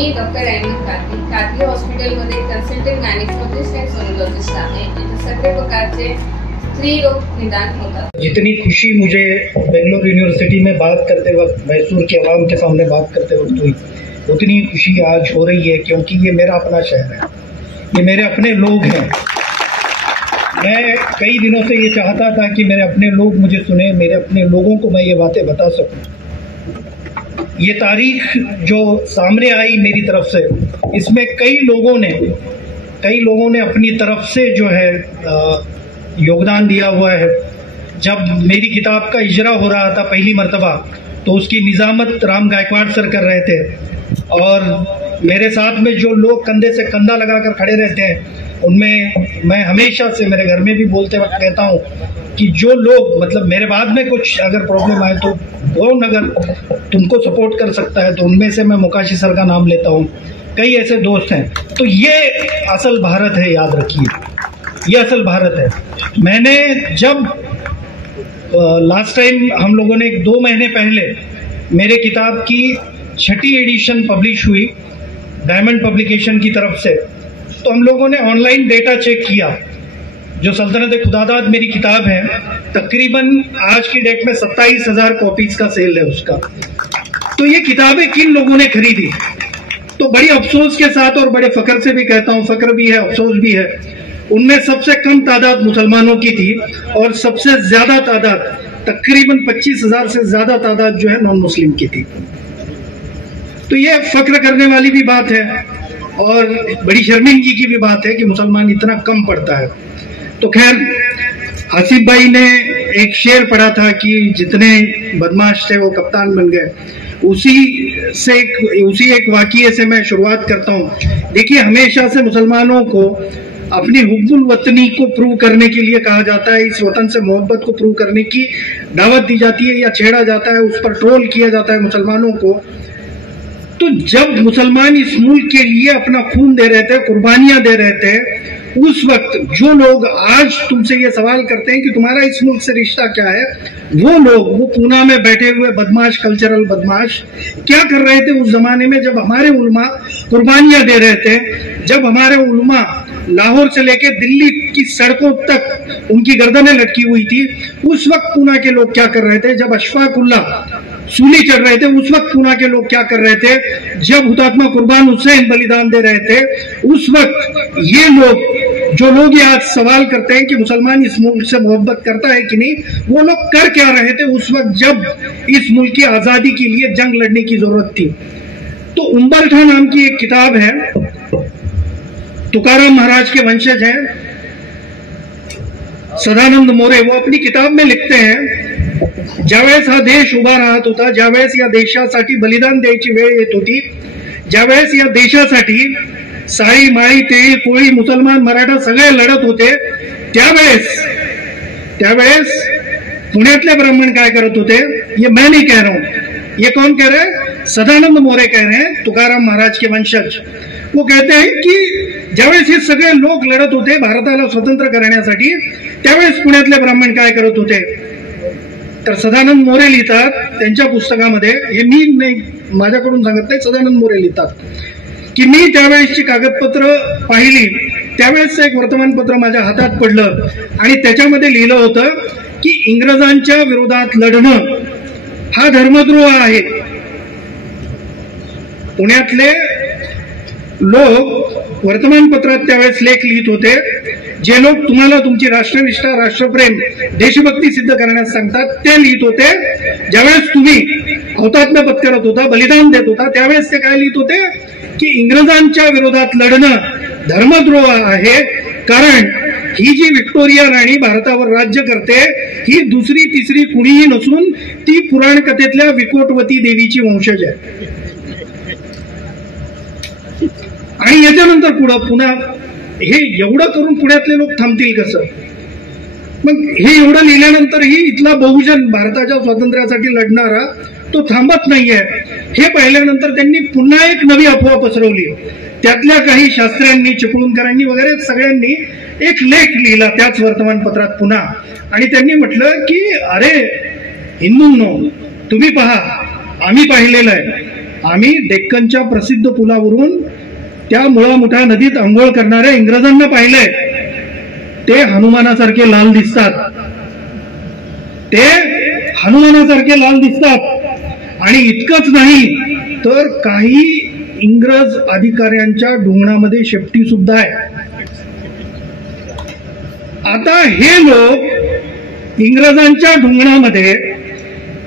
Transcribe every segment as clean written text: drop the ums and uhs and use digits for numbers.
मी doctor Ahmad कातली हॉस्पिटलमध्ये consultant gynaecologist आणि sonologist आहे। इथे सगळे प्रकारचे स्त्री रोग निदान होतात। जितनी खुशी मुझे बेंगलुरु यूनिवर्सिटी में बात करते वक्त मैसूर के अवाम के सामने बात करते वक्त हुई, उतनी खुशी आज हो रही है, क्योंकि ये मेरा अपना शहर है, ये मेरे अपने लोग हैं। मैं कई दिनों से ये चाहता था कि मेरे अपने लोग मुझे सुने, मेरे अपने लोगों को मैं ये बातें बता सकूं। ये तारीख जो सामने आई मेरी तरफ से, इसमें कई लोगों ने अपनी तरफ से जो है योगदान दिया हुआ है। जब मेरी किताब का इजरा हो रहा था पहली मर्तबा, तो उसकी निजामत राम गायकवाड़ सर कर रहे थे, और मेरे साथ में जो लोग कंधे से कंधा लगाकर खड़े रहते हैं, उनमें मैं हमेशा से मेरे घर में भी बोलते वक्त कहता हूँ कि जो लोग मतलब मेरे बाद में कुछ अगर प्रॉब्लम आए तो कौन अगर तुमको सपोर्ट कर सकता है, तो उनमें से मैं मुकाशी सर का नाम लेता हूँ। कई ऐसे दोस्त हैं। तो ये असल भारत है, याद रखिए, ये असल भारत है। मैंने जब लास्ट टाइम हम लोगों ने 2 महीने पहले मेरे किताब की 6ठी एडिशन पब्लिश हुई डायमंड पब्लिकेशन की तरफ से, तो हम लोगों ने ऑनलाइन डेटा चेक किया। जो सल्तनत खुदादाद मेरी किताब है, तकरीबन आज की डेट में 27,000 कॉपीज का सेल है उसका। तो ये किताबें किन लोगों ने खरीदी, तो बड़ी अफसोस के साथ और बड़े फख्र से भी कहता हूँ, फख्र भी है अफसोस भी है, उनमें सबसे कम तादाद मुसलमानों की थी और सबसे ज्यादा तादाद तकरीबन 25,000 से ज्यादा तादाद जो है नॉन मुस्लिम की थी। तो ये फख्र करने वाली भी बात है और बड़ी शर्मिंदगी की भी बात है कि मुसलमान इतना कम पढ़ता है। तो खैर, आसिफ भाई ने एक शेर पढ़ा था कि जितने बदमाश थे वो कप्तान बन गए। उसी एक वाक़ये से मैं शुरुआत करता हूँ। देखिए, हमेशा से मुसलमानों को अपनी हुब्बुल वतनी को प्रूव करने के लिए कहा जाता है, इस वतन से मोहब्बत को प्रूव करने की दावत दी जाती है या छेड़ा जाता है, उस पर ट्रोल किया जाता है मुसलमानों को। तो जब मुसलमान इस मुल्क के लिए अपना खून दे रहे थे, कुर्बानियां दे रहे थे, उस वक्त जो लोग आज तुमसे ये सवाल करते हैं कि तुम्हारा इस मुल्क से रिश्ता क्या है, वो लोग, वो पूना में बैठे हुए बदमाश, कल्चरल बदमाश क्या कर रहे थे उस जमाने में जब हमारे उलमा कुर्बानियां दे रहे थे, जब हमारे उलमा लाहौर से लेकर दिल्ली की सड़कों तक उनकी गर्दनें लटकी हुई थी। उस वक्त पूना के लोग क्या कर रहे थे, जब अशफाकुल्लाह सूली चढ़ रहे थे, उस वक्त पूना के लोग क्या कर रहे थे, जब हुतात्मा कुर्बान हुसैन बलिदान दे रहे थे, उस वक्त ये लोग, जो लोग ये आज सवाल करते हैं कि मुसलमान इस मुल्क से मोहब्बत करता है कि नहीं, वो लोग कर क्या रहे थे उस वक्त जब इस मुल्क की आजादी के लिए जंग लड़ने की जरूरत थी। तो उम्बरठा नाम की एक किताब है, तुकाराम महाराज के वंशज हैं सदानंद मोरे, वो अपनी किताब में लिखते हैं, ज्यावेळेस हा देश उभा राहत होता, ज्यावेळेस या देशासाठी बलिदान द्यायची वेळ येत होती, ज्यावेळेस या देशासाठी साळी माळी तेळी कोळी मुसलमान मराठा सगळे लढत होते, त्यावेळेस पुण्यातले ब्राह्मण काय करत होते, ये मैं नहीं कह रहा हूं, ये कौन कह रहे हैं, सदानंद मोरे कह रहे हैं, तुकाराम महाराज के वंशज। वो कहते हैं कि ज्यावेळेस हे सगळे लोक लढत होते भारताला स्वतंत्र करण्यासाठी, त्यावेळेस पुण्यातले ब्राह्मण काय करत होते, तर सदानंद मोरे लिहितात त्यांच्या पुस्तकामध्ये, हे मी नाही माझ्याकडून सांगत नाही, सदानंद मोरे लिहितात की मी त्यावेळेसची कागदपत्र पाहिली, त्यावेळेस एक वर्तमानपत्र माझ्या हातात पडलं आणि त्याच्यामध्ये लिहिलं होतं की इंग्रजांच्या विरोधात लढणं हा धर्मद्रोह आहे। पुण्यातले लोक वर्तमानपत्रात त्यावेळेस लेख लिहित होते, जे लोक तुम्हाला तुमची राष्ट्रनिष्ठा, राष्ट्रप्रेम, देशभक्ती सिद्ध करण्यास सांगतात ते लिहित होते। ज्यावेळेस तुम्ही हुतात्मा पत्करत होता, बलिदान देत होता, त्यावेळेस ते काय लिहित होते की इंग्रजांच्या विरोधात लढणं धर्मद्रोह आहे, कारण ही जी व्हिक्टोरिया राणी भारतावर राज्य करते, ही दुसरी तिसरी कुणीही नसून ती पुराण कथेतल्या विकोटवती देवीची वंशज आहे। आणि याच्यानंतर पुन्हा हे एवढं करून पुण्यातले लोक थांबतील कसं? मग हे एवढं लिहिल्यानंतरही इथला बहुजन भारताच्या स्वातंत्र्यासाठी लढणारा तो थांबत नाहीये, हे पाहिल्यानंतर त्यांनी पुन्हा एक नवी अफवा पसरवली। त्यातल्या काही शास्त्र्यांनी, चिपळूणकरांनी वगैरे सगळ्यांनी एक लेख लिहिला त्याच वर्तमानपत्रात पुन्हा, आणि त्यांनी म्हटलं की अरे हिंदूंनो, तुम्ही पहा, आम्ही पाहिलेलं आहे आम्ही डेक्कनच्या प्रसिद्ध पुलावरून त्या मुळामुठा नदीत आंघोळ करणाऱ्या इंग्रजांना पाहिलंय. ते हनुमानासारखे लाल दिसतात. ते हनुमानासारखे लाल दिसतात. आणि इतकंच नाही तर काही इंग्रज अधिकाऱ्यांच्या ढुंगणामध्ये शेपटी सुद्धा आहे. आता हे लोक इंग्रजांच्या ढुंगणामध्ये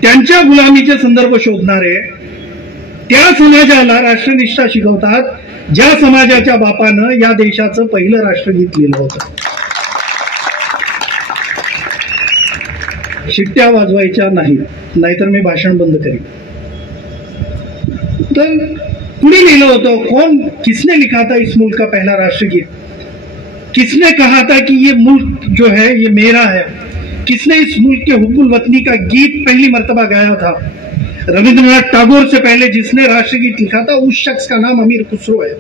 त्यांच्या गुलामीचे संदर्भ शोधणारे त्या समाजाला राष्ट्रनिष्ठा शिकवतात ज्या समाजाच्या बापानं या देशाचं पहिलं राष्ट्रगीत लिहिलं होतं. शिट्ट्या वाजवायच्या नाही, नाहीतर मी भाषण बंद करेन. तर कुणी लिहिलं होतं? कौन, किसने लिखा था इस मुल्क का पहला राष्ट्रगीत? किसने कहा था कि ये मुल्क जो है ये मेरा है? किसने इस मुल्क के हुब्बुल वतनी का गीत पहली मर्तबा गाया था? रविंद्रनाथ टैगोर से पहले जिसने राष्ट्रगीत लिखा था उस शख्स का नाम अमीर खुसरो है.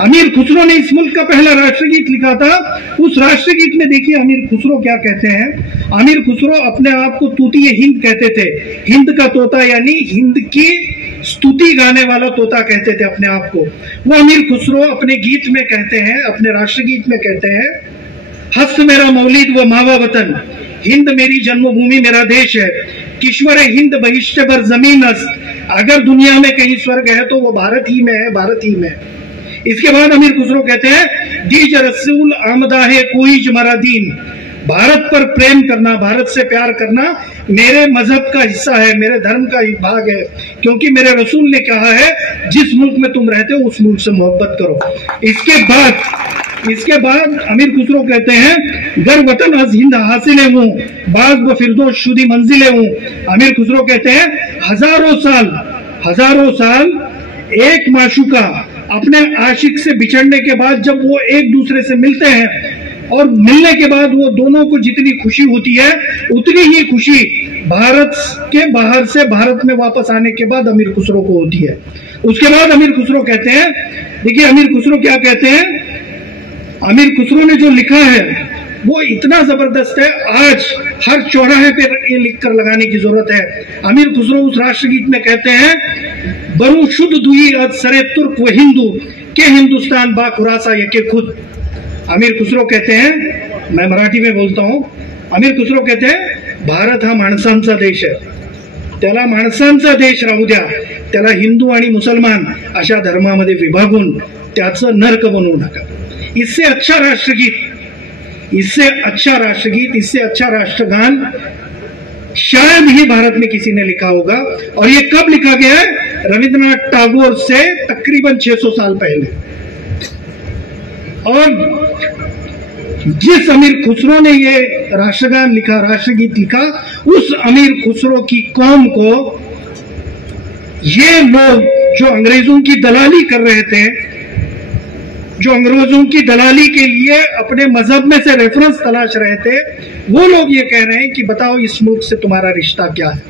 अमीर खुसरो ने इस मुल्क का पहला राष्ट्रगीत लिखा था. उस राष्ट्रगीत में देखिए अमीर खुसरो क्या कहते हैं. अमीर खुसरो अपने आप को तूती हिंद कहते थे. हिंद का तोता यानी हिंद की स्तुति गाने वाला तोता कहते थे अपने आप को. वो अमीर खुसरो अपने गीत में कहते हैं, अपने राष्ट्रगीत में कहते हैं, हस्त मेरा मौलिद व मावा वतन, हिंद मेरी जन्मभूमि मेरा देश है, किश्वर हिंद बहिष्ट पर जमीनस, अगर दुनिया में कहीं स्वर्ग है तो वो भारत ही में है, भारत ही में. इसके बाद अमीर खुसरो कहते हैं, दीज रसूल आमदा है कोई जमरा दीन, भारत पर प्रेम करना, भारत से प्यार करना मेरे मजहब का हिस्सा है, मेरे धर्म का एक भाग है, क्योंकि मेरे रसूल ने कहा है जिस मुल्क में तुम रहते हो उस मुल्क से मोहब्बत करो. इसके बाद अमीर खुसरो कहते हैं, गर वतन अज हिंद हासिले हूं, बाग व फिरदोस शुदी मंजिले हूं. अमीर खुसरो कहते हैं हजारों साल एक माशूका अपने आशिक से बिछड़ने के बाद जब वो एक दूसरे से मिलते हैं और मिलने के बाद वो दोनों को जितनी खुशी होती है उतनी ही खुशी भारत के बाहर से भारत में वापस आने के बाद अमीर खुसरो को होती है. उसके बाद अमीर खुसरो कहते हैं, देखिए अमीर खुसरो क्या कहते हैं. अमीर खुसरो ने जो लिखा है वो इतना जबरदस्त है, आज हर चौराहे पे ये लिखकर लगाने की जरूरत है. अमीर खुसरो उस राष्ट्रगीत में कहते हैं, बरू शुद्ध दुई अज सरे तुर्क व हिंदू के हिंदुस्तान बा खुरासा यके खुद. अमीर खुसरो कहते हैं, मैं मराठी में बोलता हूं, अमीर खुसरो कहते हैं, भारत हा माणसांचा देश आहे, त्याला माणसांचा देश राहू द्या, त्याला हिंदू आणि मुसलमान अशा धर्मामध्ये विभागून त्याचं नरक बनवू नका. इससे अच्छा राष्ट्रगीत, इससे अच्छा राष्ट्रगान शायद ही भारत में किसी ने लिखा होगा. और ये कब लिखा गया है? रविंद्रनाथ टैगोर से तकरीबन 600 साल पहले. और जिस अमीर खुसरो ने ये राष्ट्रगान लिखा, राष्ट्रगीत लिखा, उस अमीर खुसरो की कौम को ये लोग जो अंग्रेजों की दलाली कर रहे थे, जो अंग्रेजों की दलाली के लिए अपने मजहब में से रेफरेंस तलाश रहे थे, वो लोग ये कह रहे हैं कि बताओ इस मुल्क से तुम्हारा रिश्ता क्या है.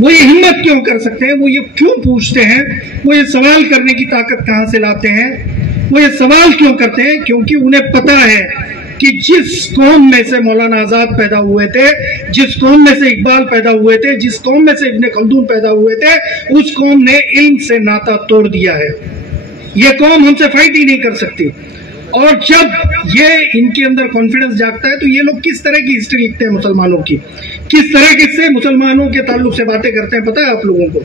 वो ये हिम्मत क्यों कर सकते हैं? वो ये क्यों पूछते हैं? वो ये सवाल करने की ताकत कहां से लाते हैं? वो ये सवाल क्यों करते हैं? क्योंकि उन्हें पता है कि जिस कौम में से मौलाना आजाद पैदा हुए थे, जिस कौम में से इकबाल पैदा हुए थे, जिस कौम में से इब्ने खल्दून पैदा हुए थे, उस कौम ने इल्म से नाता तोड़ दिया है. ये कौम हमसे फाइट ही नहीं कर सकती. और जब ये इनके अंदर कॉन्फिडेंस जागता है तो ये लोग किस तरह की हिस्ट्री लिखते हैं मुसलमानों की, किस तरह से मुसलमानों के ताल्लुक से बातें करते हैं, पता है आप लोगों को?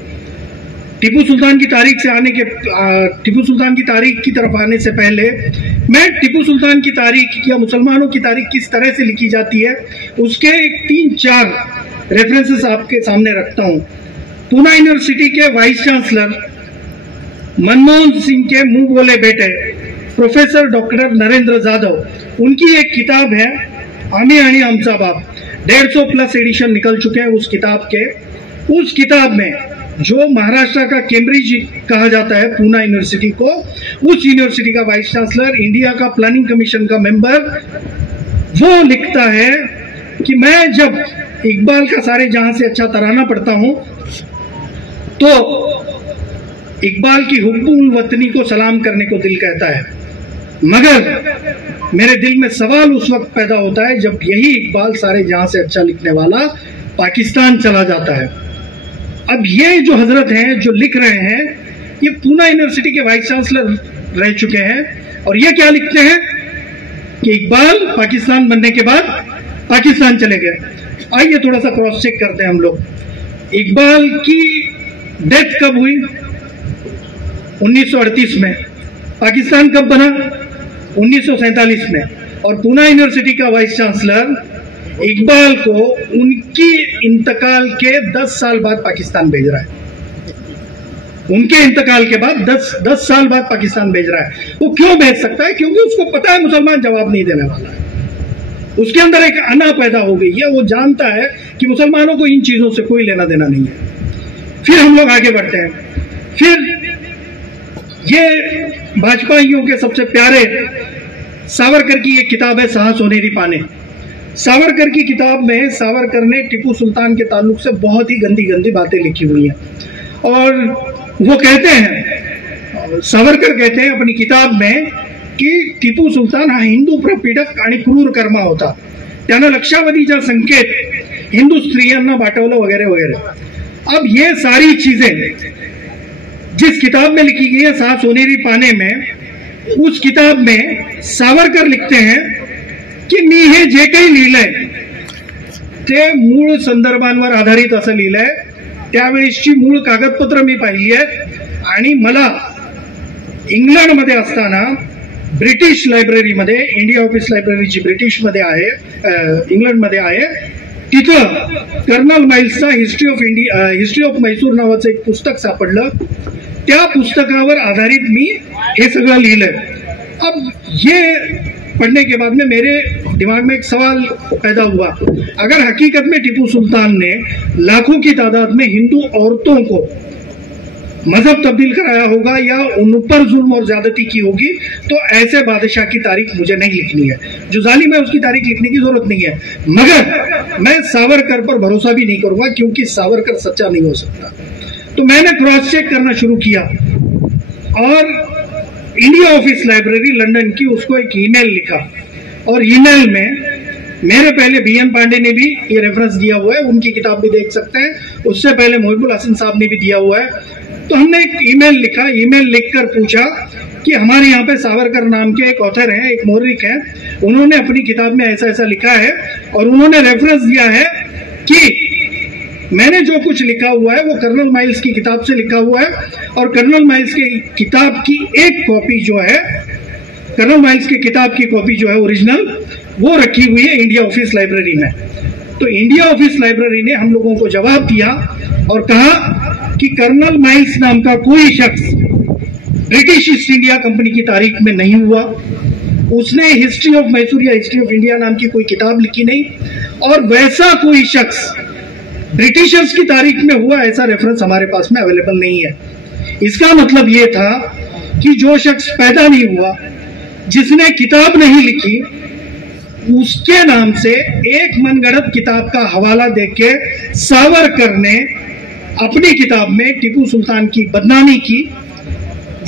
टीपू सुल्तान की तारीख की तरफ आने से पहले मैं टीपू सुल्तान की तारीख या मुसलमानों की तारीख किस तरह से लिखी जाती है उसके 3-4 रेफरेंसेस आपके सामने रखता हूं. पूना यूनिवर्सिटी के वाइस चांसलर मनमोहन सिंह के मुंह बोले बेटे प्रोफेसर डॉक्टर नरेंद्र जाधव, उनकी एक किताब है आमी आणि आमचा बाप, 150+ एडिशन निकल चुके हैं उस किताब के. उस किताब में जो महाराष्ट्र का कैम्ब्रिज कहा जाता है पूना यूनिवर्सिटी को, उस यूनिवर्सिटी का वाइस चांसलर, इंडिया का प्लानिंग कमीशन का मेंबर, वो लिखता है कि मैं जब इकबाल का सारे जहां से अच्छा तराना पढ़ता हूं तो इकबाल की हुब्बुल वतनी को सलाम करने को दिल कहता है, मगर मेरे दिल में सवाल उस वक्त पैदा होता है जब यही इकबाल सारे जहां से अच्छा लिखने वाला पाकिस्तान चला जाता है. अब ये जो हजरत हैं जो लिख रहे हैं, ये पूना यूनिवर्सिटी के वाइस चांसलर रह चुके हैं, और ये क्या लिखते हैं कि इकबाल पाकिस्तान बनने के बाद पाकिस्तान चले गए। आइए थोड़ा सा क्रॉस चेक करते हैं हम लोग। इकबाल की डेथ कब हुई? 1938 में। पाकिस्तान कब बना? 1947 में। और पूना यूनिवर्सिटी का वाइस चांसलर इकबाल को उनकी इंतकाल के 10 साल बाद पाकिस्तान भेज रहा है। उनके इंतकाल के बाद 10 साल बाद पाकिस्तान भेज रहा है। वो क्यों भेज सकता है? क्योंकि उसको पता है मुसलमान जवाब नहीं देने वाला है। उसके अंदर एक अना पैदा हो गई है, वो जानता है कि मुसलमानों को इन चीजों से कोई लेना देना नहीं है। फिर हम लोग आगे बढ़ते हैं। फिर ये भाजपाइयों के सबसे प्यारे सावरकर की एक किताब है साहस सोनेरी पाने। सावरकर की किताब में सावरकर ने टीपू सुल्तान के ताल्लुक से बहुत ही गंदी गंदी बातें लिखी हुई हैं। और वो कहते हैं, सावरकर कहते हैं अपनी किताब में की टीपू सुलतान हा हिंदू प्रपीडक आणि क्रूर कर्मा होता, त्यानं लक्षावधीचा संकेत हिंदू स्त्रियांना पाठवलं वगैरह वगैरह। अब ये सारी चीजें जिस किताब में लिखी गई है साहस सोनेरी पाने में, उस किताब में सावरकर लिखते हैं की मी हे जे काही लिहिलंय ते मूळ संदर्भांवर आधारित असं लिहिलंय। त्यावेळेसची मूळ कागदपत्र मी पाहिली आहेत आणि मला इंग्लंडमध्ये असताना ब्रिटिश लायब्ररीमध्ये, इंडिया ऑफिस लायब्ररी जी ब्रिटिशमध्ये आहे, इंग्लंडमध्ये आहे, तिथं कर्नल माइल्सचा हिस्ट्री ऑफ मैसूर नावाचं एक पुस्तक सापडलं। त्या पुस्तकावर आधारित मी हे सगळं लिहिलंय। अब ये पढ़ने के बाद में मेरे दिमाग में एक सवाल पैदा हुआ, अगर हकीकत में टीपू सुल्तान ने लाखों की तादाद में हिंदू औरतों को मजहब तब्दील कराया होगा या उन पर जुल्म और ज्यादती की होगी, तो ऐसे बादशाह की तारीख मुझे नहीं लिखनी है। जो जालिम है उसकी तारीख लिखने की जरूरत नहीं है, मगर मैं सावरकर पर भरोसा भी नहीं करूंगा क्योंकि सावरकर सच्चा नहीं हो सकता। तो मैंने क्रॉस चेक करना शुरू किया और इंडिया ऑफिस लाइब्रेरी लंदन की उसको एक ईमेल लिखा, और ईमेल में मेरे पहले बीएन पांडे ने भी ये रेफरेंस दिया हुआ है, उनकी किताब भी देख सकते हैं, उससे पहले मोहिबुल हसन साहब ने भी दिया हुआ है। तो हमने एक ईमेल लिखा, ईमेल लिखकर पूछा कि हमारे यहाँ पे सावरकर नाम के एक ऑथर हैं, एक मोर्रिक हैं, उन्होंने अपनी किताब में ऐसा ऐसा लिखा है और उन्होंने रेफरेंस दिया है कि मैंने जो कुछ लिखा हुआ है वो कर्नल माइल्स की किताब से लिखा हुआ है, और कर्नल माइल्स की किताब की एक कॉपी जो है, कर्नल माइल्स की किताब की कॉपी जो है ओरिजिनल, वो रखी हुई है इंडिया ऑफिस लाइब्रेरी में। तो इंडिया ऑफिस लाइब्रेरी ने हम लोगों को जवाब दिया और कहा कि कर्नल माइल्स नाम का कोई शख्स ब्रिटिश ईस्ट इंडिया कंपनी की तारीख में नहीं हुआ, उसने हिस्ट्री ऑफ मैसूर या हिस्ट्री ऑफ इंडिया नाम की कोई किताब लिखी नहीं, और वैसा कोई शख्स ब्रिटिशर्स की तारीख में हुआ ऐसा रेफरेंस हमारे पास में अवेलेबल नहीं है। इसका मतलब यह था कि जो शख्स पैदा नहीं हुआ, जिसने किताब नहीं लिखी, उसके नाम से एक मनगढ़ंत किताब का हवाला देके सावरकर ने अपनी किताब में टीपू सुल्तान की बदनामी की।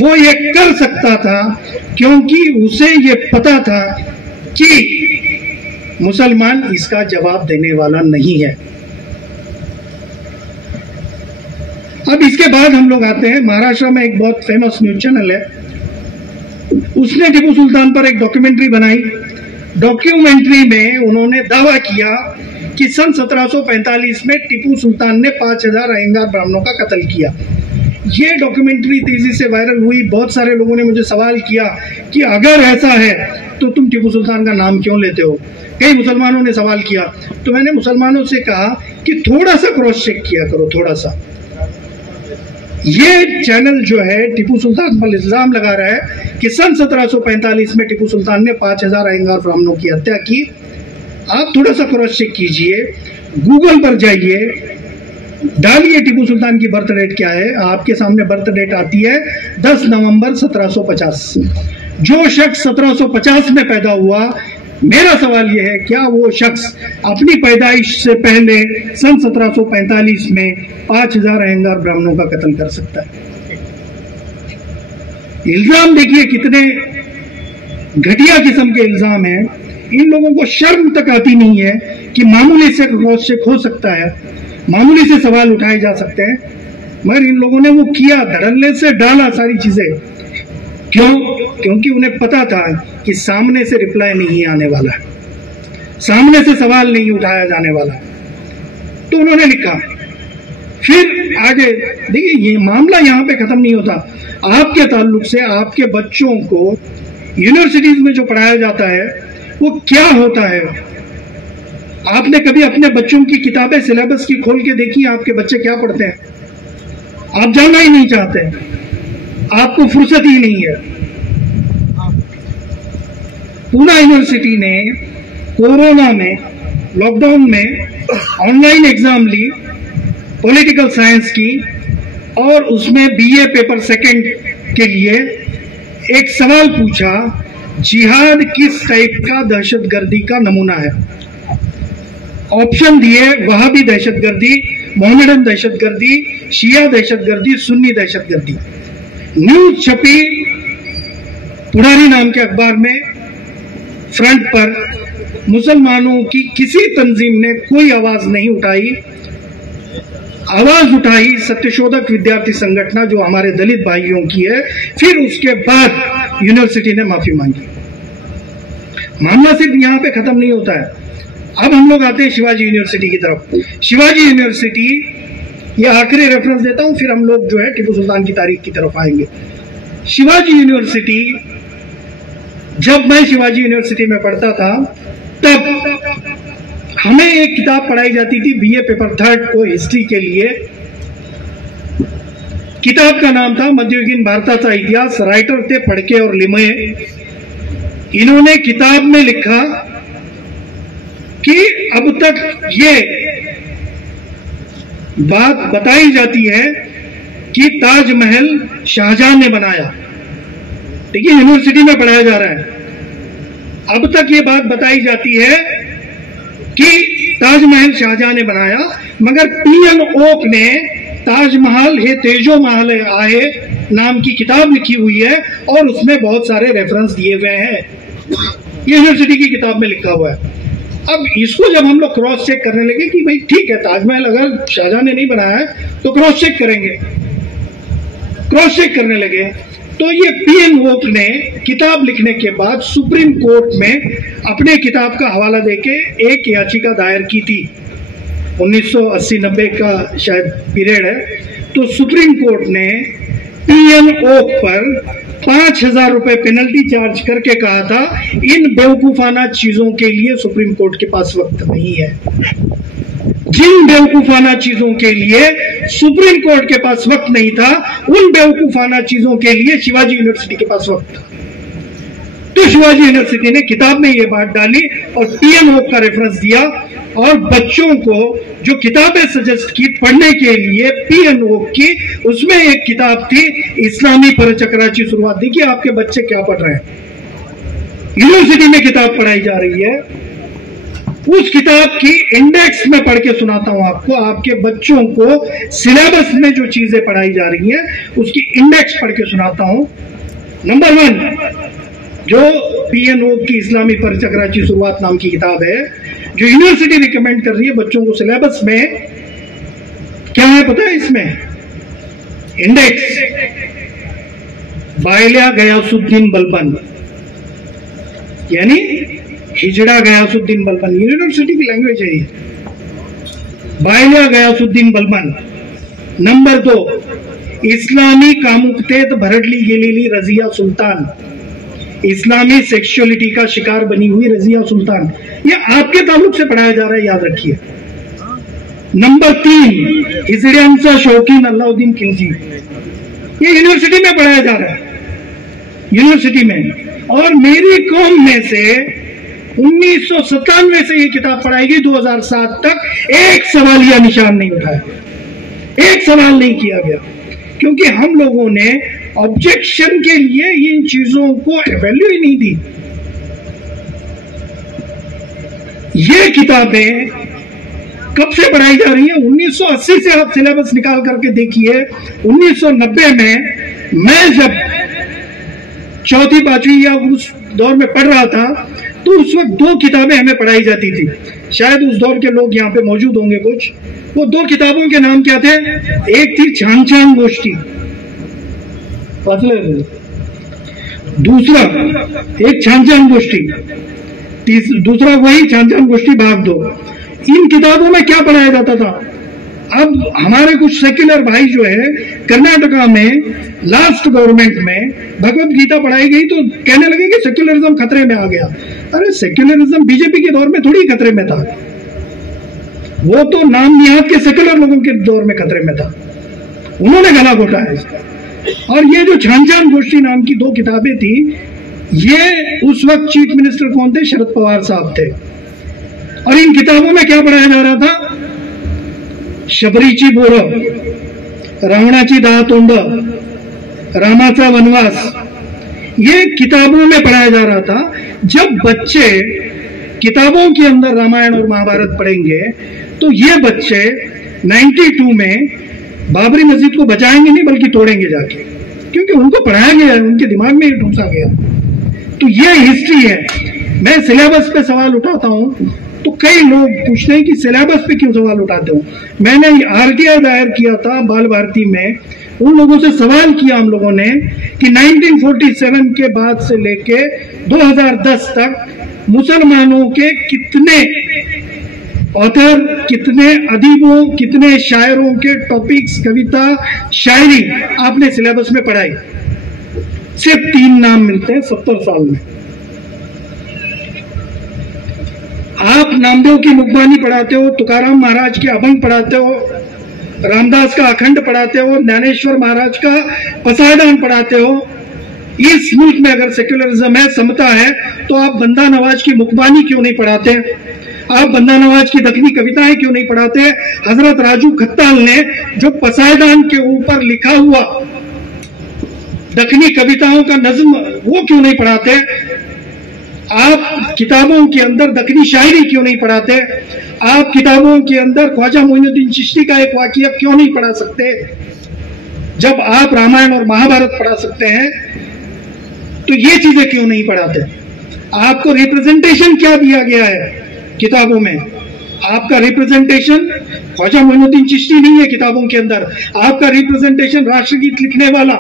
वो ये कर सकता था क्योंकि उसे ये पता था कि मुसलमान इसका जवाब देने वाला नहीं है। अब इसके बाद हम लोग आते हैं, महाराष्ट्र में एक बहुत फेमस न्यूज चैनल है, उसने टीपू सुल्तान पर एक डॉक्यूमेंट्री बनाई। डॉक्यूमेंट्री में उन्होंने दावा किया कि सन 1745 में टीपू सुल्तान ने 5000 अयंगार ब्राह्मणों का कत्ल किया। ये डॉक्यूमेंट्री तेजी से वायरल हुई। बहुत सारे लोगों ने मुझे सवाल किया कि अगर ऐसा है तो तुम टीपू सुल्तान का नाम क्यों लेते हो। कई मुसलमानों ने सवाल किया, तो मैंने मुसलमानों से कहा कि थोड़ा सा क्रॉस चेक किया करो, थोड़ा सा। ये चैनल जो है टीपू सुल्तान पर इल्जाम लगा रहा है कि सन 1745 में टीपू सुल्तान ने 5000 अयंगार ब्राह्मणों की हत्या की। आप थोड़ा सा क्रॉस चेक कीजिए, गूगल पर जाइए, डालिए टीपू सुल्तान की बर्थ डेट क्या है, आपके सामने बर्थ डेट आती है 10 नवंबर 1750। जो शख्स 1750 में पैदा हुआ, मेरा सवाल यह है क्या वो शख्स अपनी पैदाइश से पहले सन 1745 में 5000 अयंगार ब्राह्मणों का कत्ल कर सकता है? इल्जाम देखिए कितने घटिया किस्म के इल्जाम हैं। इन लोगों को शर्म तक आती नहीं है कि मामूली से क्रॉस चेक हो सकता है। मामूली से सवाल उठाए जा सकते हैं, मगर इन लोगों ने वो किया, धड़ल्ले से डाला सारी चीजें। क्यों? क्योंकि उन्हें पता था कि सामने से रिप्लाई नहीं आने वाला है, सामने से सवाल नहीं उठाया जाने वाला है, तो उन्होंने लिखा। फिर आगे देखिए, ये मामला यहाँ पे खत्म नहीं होता। आपके ताल्लुक से आपके बच्चों को यूनिवर्सिटीज में जो पढ़ाया जाता है वो क्या होता है? आपने कभी अपने बच्चों की किताबें सिलेबस की खोल के देखी? आपके बच्चे क्या पढ़ते हैं? आप जानना ही नहीं चाहते, आपको फुर्सत ही नहीं है। पूना यूनिवर्सिटी ने कोरोना में, लॉकडाउन में ऑनलाइन एग्जाम ली पॉलिटिकल साइंस की, और उसमें बीए पेपर सेकंड के लिए एक सवाल पूछा, जिहाद किस टाइप का दहशतगर्दी का नमूना है? ऑप्शन दिए, वहाबी दहशतगर्दी, मोहम्मदन दहशतगर्दी, शिया दहशतगर्दी, सुन्नी दहशतगर्दी। न्यूज छपी पुरानी नाम के अखबार में, फ्रंट पर मुसलमानों की किसी तंजीम ने कोई आवाज नहीं उठाई। आवाज उठाई सत्यशोधक विद्यार्थी संगठन जो हमारे दलित भाइयों की है। फिर उसके बाद यूनिवर्सिटी ने माफी मांगी। मामला सिर्फ यहां पे खत्म नहीं होता है। अब हम लोग आते हैं शिवाजी यूनिवर्सिटी की तरफ। शिवाजी यूनिवर्सिटी, ये आखिरी रेफरेंस देता हूं, फिर हम लोग जो है टीपू सुल्तान की तारीख की तरफ आएंगे। शिवाजी यूनिवर्सिटी, जब मैं शिवाजी यूनिवर्सिटी में पढ़ता था तब हमें एक किताब पढ़ाई जाती थी बीए पेपर थर्ड को हिस्ट्री के लिए। किताब का नाम था मध्ययुगीन भारताचा इतिहास। राइटर थे फड़के और लिमये। इन्होंने किताब में लिखा कि अब तक ये बात बताई जाती है कि ताजमहल शाहजहां ने बनाया। देखिए, यूनिवर्सिटी में पढ़ाया जा रहा है। अब तक ये बात बताई जाती है कि ताजमहल शाहजहां ने बनाया, मगर पीएन ओक ने ताजमहल हे तेजो महल आए नाम की किताब लिखी हुई है और उसमें बहुत सारे रेफरेंस दिए गए हैं। ये यूनिवर्सिटी की किताब में लिखा हुआ है। अब इसको जब हम लोग क्रॉस चेक करने लगे कि भाई ठीक है, ताजमहल अगर शाहजहां ने नहीं बनाया है तो क्रॉस चेक करेंगे, क्रॉस चेक करने लगे, तो ये पीएन ओक ने किताब लिखने के बाद सुप्रीम कोर्ट में अपने किताब का हवाला देके एक याचिका दायर की थी। 1980-90 का शायद पीरियड है। तो सुप्रीम कोर्ट ने पीएन ओक पर 5,000 रुपए पेनल्टी चार्ज करके कहा था, इन बेवकूफाना चीजों के लिए सुप्रीम कोर्ट के पास वक्त नहीं है। जिन बेवकूफाना चीजों के लिए सुप्रीम कोर्ट के पास वक्त नहीं था, उन बेवकूफाना चीजों के लिए शिवाजी यूनिवर्सिटी के पास वक्त था। तो शिवाजी यूनिवर्सिटी ने किताब में ये बात डाली और पीएन ओक का रेफरेंस दिया, और बच्चों को जो किताबें सजेस्ट की पढ़ने के लिए पीएन ओक की, उसमें एक किताब थी इस्लामी परचक्राची शुरुआत। देखिए आपके बच्चे क्या पढ़ रहे हैं। यूनिवर्सिटी में किताब पढ़ाई जा रही है, उस किताब की इंडेक्स में पढ़ के सुनाता हूं आपको। आपके बच्चों को सिलेबस में जो चीजें पढ़ाई जा रही हैं उसकी इंडेक्स पढ़ के सुनाता हूं। नंबर 1 जो पीएन ओक की इस्लामी परचक्राची शुरुआत नाम की किताब है, जो यूनिवर्सिटी रिकमेंड कर रही है बच्चों को सिलेबस में, क्या है पता है इसमें? इंडेक्स बायलिया गयासुद्दीन बलबन, यानी हिजड़ा गयासुद्दीन बलबन, यूनिवर्सिटी की लैंग्वेज है ये। बायलिया गयासुद्दीन बलबन। नंबर 2 इस्लामी कामुकतेत भरडली गेलेली रजिया सुल्तान, इस्लामी सेक्सुअलिटी का शिकार बनी हुई रजिया सुल्तान। ये आपके ताल्लुक से पढ़ाया जा रहा है, याद रखिए। नंबर 3 हिजड़ियांचा शौकीन अलाउद्दीन खिलजी, ये यूनिवर्सिटी में पढ़ाया जा रहा है, यूनिवर्सिटी में। और मेरी कौम में से 1997 से ये किताब पढ़ाई गई, 2007 तक एक सवालिया निशान नहीं उठाया, एक सवाल नहीं किया गया, क्योंकि हम लोगों ने ऑब्जेक्शन के लिए इन चीजों को वैल्यू ही नहीं दी। ये किताबें कब से पढ़ाई जा रही हैं? 1980 से आप सिलेबस निकाल करके देखिए। 1990 में मैं जब 4वीं 5वीं या उस दौर में पढ़ रहा था तो उस वक्त 2 किताबें हमें पढ़ाई जाती थी, शायद उस दौर के लोग यहाँ पे मौजूद होंगे कुछ। वो 2 किताबों के नाम क्या थे? एक थी छान गोष्ठी, दूसरा एक छान गोष्ठी, दूसरा वही छान गोष्ठी भाग 2। इन किताबों में क्या पढ़ाया जाता था? अब हमारे कुछ सेक्युलर भाई जो है कर्नाटका में लास्ट गवर्नमेंट में भगवत गीता पढ़ाई गई तो कहने लगे कि सेक्युलरिज्म खतरे में आ गया। अरे सेक्युलरिज्म बीजेपी के दौर में थोड़ी खतरे में था, वो तो नाम निहाद के सेक्युलर लोगों के दौर में खतरे में था, उन्होंने गला घोटा है इसका। और ये जो छान गोष्ठी नाम की 2 किताबें थी, ये उस वक्त चीफ मिनिस्टर कौन थे? शरद पवार साहब थे। और इन किताबों में क्या पढ़ाया जा रहा था? शबरीची बोरं, रावणाची 10 तोंड, रामाचा वनवास, ये किताबों में पढ़ाया जा रहा था। जब बच्चे किताबों के अंदर रामायण और महाभारत पढ़ेंगे तो ये बच्चे 92 में बाबरी मस्जिद को बचाएंगे नहीं बल्कि तोड़ेंगे जाके, क्योंकि उनको पढ़ाया गया है, उनके दिमाग में ये ठूसा गया। तो ये हिस्ट्री है। मैं सिलेबस पे सवाल उठाता हूं तो कई लोग पूछते हैं कि सिलेबस पे क्यों सवाल उठाते हो। मैंने आरटीआई दायर किया था बाल भारती में, उन लोगों से सवाल किया हम लोगों ने कि 1947 के बाद से लेके 2010 तक मुसलमानों के कितने ऑथर, कितने अदीबों, कितने शायरों के टॉपिक्स, कविता, शायरी आपने सिलेबस में पढ़ाई? सिर्फ 3 नाम मिलते हैं 70 साल में। आप नामदेव की मुखबानी पढ़ाते हो, तुकाराम महाराज के अभंग पढ़ाते हो, रामदास का अखंड पढ़ाते हो, ज्ञानेश्वर महाराज का पसायदान पढ़ाते हो। इस मुल्क में अगर सेक्युलरिज्म है, समता है, तो आप बंदा नवाज की मुखबानी क्यों नहीं पढ़ाते? आप बंदा नवाज की दखनी कविताएं क्यों नहीं पढ़ाते? हजरत राजू खत्ताल ने जो पसायदान के ऊपर लिखा हुआ दखनी कविताओं का नज्म, वो क्यों नहीं पढ़ाते? आप किताबों के अंदर दखनी शायरी क्यों नहीं पढ़ाते? आप किताबों के अंदर ख्वाजा मोइनुद्दीन चिश्ती का एक वाकया क्यों नहीं पढ़ा सकते? जब आप रामायण और महाभारत पढ़ा सकते हैं तो ये चीजें क्यों नहीं पढ़ाते? आपको रिप्रेजेंटेशन क्या दिया गया है किताबों में? आपका रिप्रेजेंटेशन ख्वाजा मोइनुद्दीन चिश्ती नहीं है किताबों के अंदर। आपका रिप्रेजेंटेशन राष्ट्रगीत लिखने वाला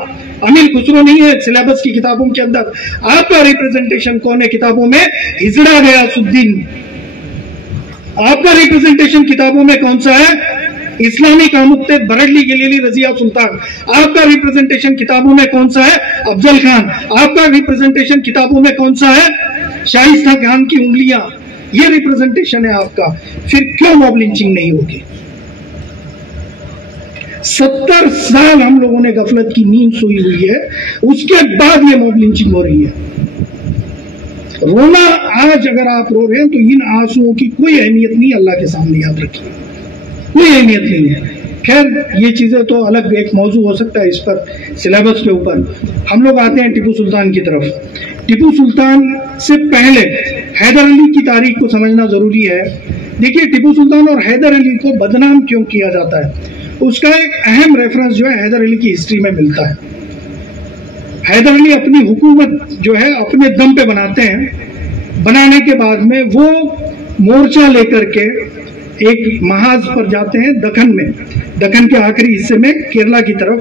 अमीर खुसरो नहीं है सिलेबस की किताबों के अंदर। आपका रिप्रेजेंटेशन कौन है किताबों में? हिजड़ा गयासुद्दीन। आपका रिप्रेजेंटेशन किताबों में कौन सा है? इस्लामी कामुक्ते बरडली गेलीली रजिया सुल्तान। आपका रिप्रेजेंटेशन किताबों में कौन सा है? अफजल खान। आपका रिप्रेजेंटेशन किताबों में कौन सा है? शाइस्ता खान की उंगलियां। ये रिप्रेजेंटेशन है आपका। फिर क्यों मॉब लिंचिंग नहीं होगी? 70 साल हम लोगों ने गफलत की नींद सोई हुई है, उसके बाद ये मॉब लिंचिंग हो रही है। रोना आज अगर आप रो रहे हैं तो इन आंसुओं की कोई अहमियत नहीं, अल्लाह के सामने याद रखिए, कोई अहमियत नहीं है। खैर ये चीजें तो अलग एक मौजू हो सकता है इस पर, सिलेबस के ऊपर। हम लोग आते हैं टीपू सुल्तान की तरफ। टीपू सुल्तान से पहले हैदर अली की तारीख को समझना जरूरी है। देखिए टीपू सुल्तान और हैदर अली को बदनाम क्यों किया जाता है, उसका एक अहम रेफरेंस जो है हैदर अली की हिस्ट्री में मिलता है। हैदर अली अपनी हुकूमत जो है अपने दम पे बनाते हैं। बनाने के बाद में वो मोर्चा लेकर के एक महाज पर जाते हैं दक्कन में, दक्कन के आखिरी हिस्से में केरला की तरफ।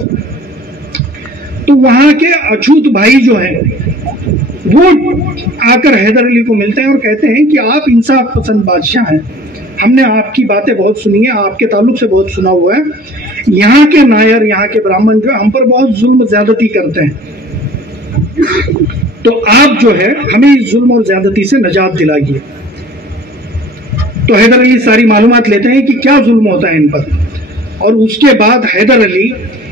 तो वहां के अछूत भाई जो हैं वो आकर हैदर अली को मिलते हैं और कहते हैं कि आप इंसाफ पसंद बादशाह हैं, हमने आपकी बातें बहुत सुनी है, आपके ताल्लुक से बहुत सुना हुआ है। यहाँ के नायर, यहाँ के ब्राह्मण जो हम पर बहुत जुल्म ज्यादती करते हैं, तो आप जो है हमें इस जुल्म और ज्यादती से निजात दिलाइए। तो हैदर अली सारी मालूमात लेते हैं कि क्या जुल्म होता है इन पर, और उसके बाद हैदर अली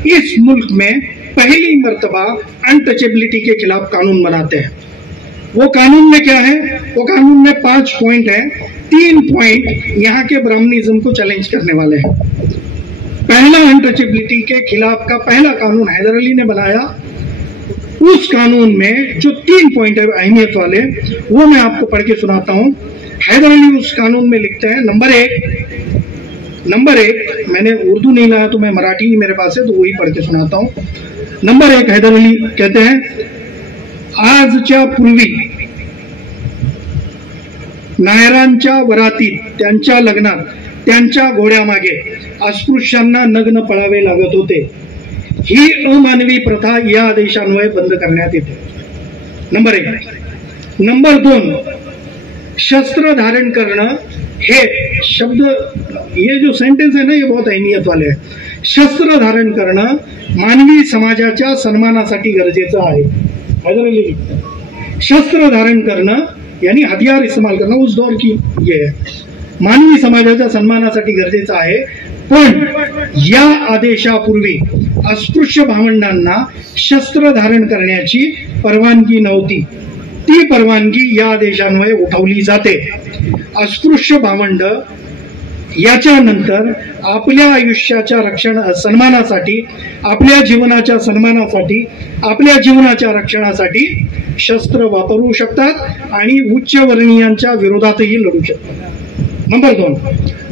इस मुल्क में पहली मर्तबा अनटचेबिलिटी के खिलाफ कानून बनाते हैं। वो कानून में क्या है? वो कानून में 5 पॉइंट है। 3 पॉइंट यहाँ के ब्राह्मणिज्म को चैलेंज करने वाले हैं। पहला अनटचेबिलिटी के खिलाफ का पहला कानून हैदर अली ने बनाया। उस कानून में जो 3 पॉइंट है अहमियत वाले, वो मैं आपको पढ़ के सुनाता हूं। हैदर अली उस कानून में लिखते हैं, नंबर एक, मैंने उर्दू नहीं लाया तो मैं मराठी ही मेरे पास है तो वही पढ़ के सुनाता हूं। नंबर 1 हैदर अली कहते हैं, आजच्या पूर्वी नायरांच्या वरातीत, त्यांच्या लग्नात, त्यांच्या घोड्यामागे अस्पृश्यांना नग्न पळावे लागत होते. ही अमानवी प्रथा या आदेशान्वये बंद करण्यात येते. नंबर 1. नंबर 2, शस्त्र धारण करणं. हे शब्द, ये जो सेंटेंस है ना, ये बहुत अहमियत वाले है. शस्त्र धारण करणं मानवी समाजाच्या सन्मानासाठी गरजेचं आहे. हैदर अली लिखते शस्त्र धारण करणं यानी हथियार इस्तेमाल करना उस दौर की ये है, मानवी समाजाच्या सन्मानासाठी गरजेचं आहे. पण या आदेशापूर्वी अस्पृश्य भावंडांना शस्त्र धारण करण्याची परवानगी नव्हती. ती परवानगी या आदेशान्वये उठवली जाते. अस्पृश्य भावंड याच्यानंतर आपल्या आयुष्याच्या सन्मानासाठी, आपल्या जीवनाच्या सन्मानासाठी, आपल्या जीवनाच्या रक्षणासाठी शस्त्र वापरू शकतात आणि उच्चवर्णीयांच्या विरोधातही लढू शकतात. नंबर 2.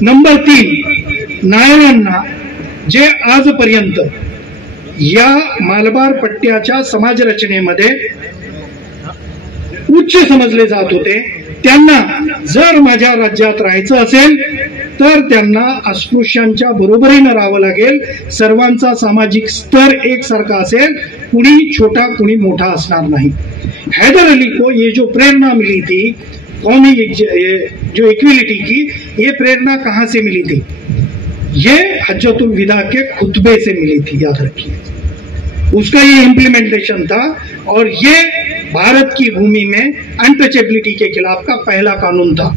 नंबर 3, नायरांना जे आजपर्यंत या मालबार पट्ट्याच्या समाजरचनेमध्ये उच्च समजले जात होते, त्यांना जर माझ्या राज्यात राहायचं असेल तर त्यांना अस्पृश्यांच्या बरोबरीनं राहावं लागेल. सर्वांचा सामाजिक स्तर एकसारखा असेल, कुणी छोटा कुणी मोठा असणार नाही. हैदर अली को ये जो प्रेरणा मिली थी, कौमी जो इक्विलिटी की, ये प्रेरणा कहाँ से मिली थी? ये हज्जतुल विदा के खुतबे से मिली थी, याद रखिए. उसका ये इम्प्लीमेंटेशन था और ये भारत की भूमि में अनटचेबिलिटी के खिलाफ का पहला कानून था.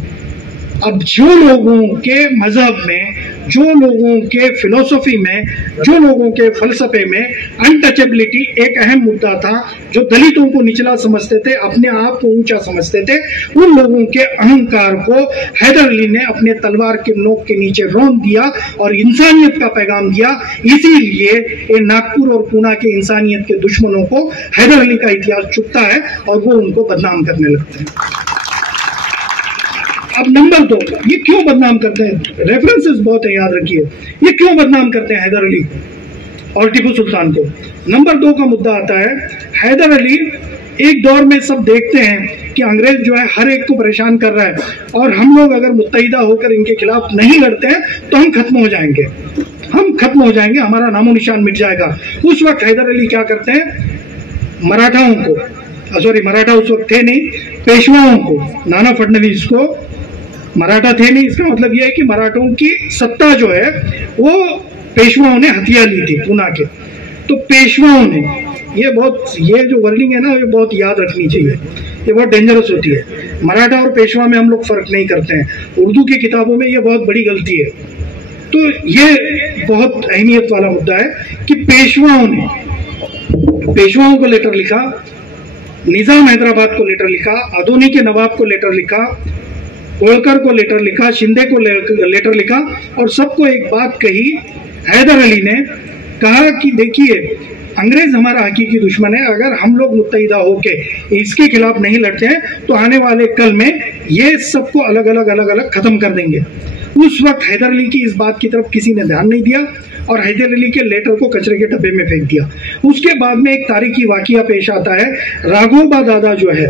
अब जो लोगों के मजहब में, जो लोगों के फिलोसफी में, जो लोगों के फलसफे में अनटचेबिलिटी एक अहम मुद्दा था, जो दलितों को निचला समझते थे, अपने आप को ऊंचा समझते थे, उन लोगों के अहंकार को हैदर अली ने अपने तलवार के नोक के नीचे रौंद दिया और इंसानियत का पैगाम दिया. इसीलिए ये नागपुर और पूना के इंसानियत के दुश्मनों को हैदर अली का इतिहास चुभता है और वो उनको बदनाम करने लगते हैं. अब नंबर 2, ये क्यों बदनाम करते हैं? रेफरेंसेस बहुत है, याद रखिए. ये क्यों बदनाम करते हैं हैदर अली और टीपू सुल्तान को? नंबर 2 का मुद्दा आता है, हैदर अली एक दौर में सब देखते हैं कि अंग्रेज जो है हर एक को परेशान कर रहा है और हम लोग अगर मुत्तहिदा होकर इनके खिलाफ नहीं लड़ते हैं तो हम खत्म हो जाएंगे, हमारा नामो निशान मिट जाएगा. उस वक्त हैदर अली क्या करते हैं, मराठाओं को, मराठा उस वक्त थे नहीं, पेशवाओं को, नाना फडणवीस को, मराठा थे नहीं, इसका मतलब यह है कि मराठों की सत्ता जो है वो पेशवाओं ने हथिया ली थी पूना के. तो पेशवाओं ने, ये जो वर्डिंग है ना, ये बहुत याद रखनी चाहिए, ये बहुत डेंजरस होती है. मराठा और पेशवा में हम लोग फर्क नहीं करते हैं, उर्दू की किताबों में ये बहुत बड़ी गलती है. तो ये बहुत अहमियत वाला मुद्दा है कि पेशवाओं को लेटर लिखा, निजाम हैदराबाद को लेटर लिखा, अदोनी के नवाब को लेटर लिखा, होलकर को लेटर लिखा, शिंदे को लेटर लिखा और सबको एक बात कही. हैदर अली ने कहा कि देखिए, अंग्रेज हमारा हकीकी दुश्मन है, अगर हम लोग मुत्तहिदा होके इसके खिलाफ नहीं लड़ते हैं तो आने वाले कल में ये सबको अलग अलग खत्म कर देंगे. उस वक्त हैदर अली की इस बात की तरफ किसी ने ध्यान नहीं दिया और हैदर अली के लेटर को कचरे के डब्बे में फेंक दिया. उसके बाद में एक तारीखी वाकया पेश आता है. राघोबा दादा जो है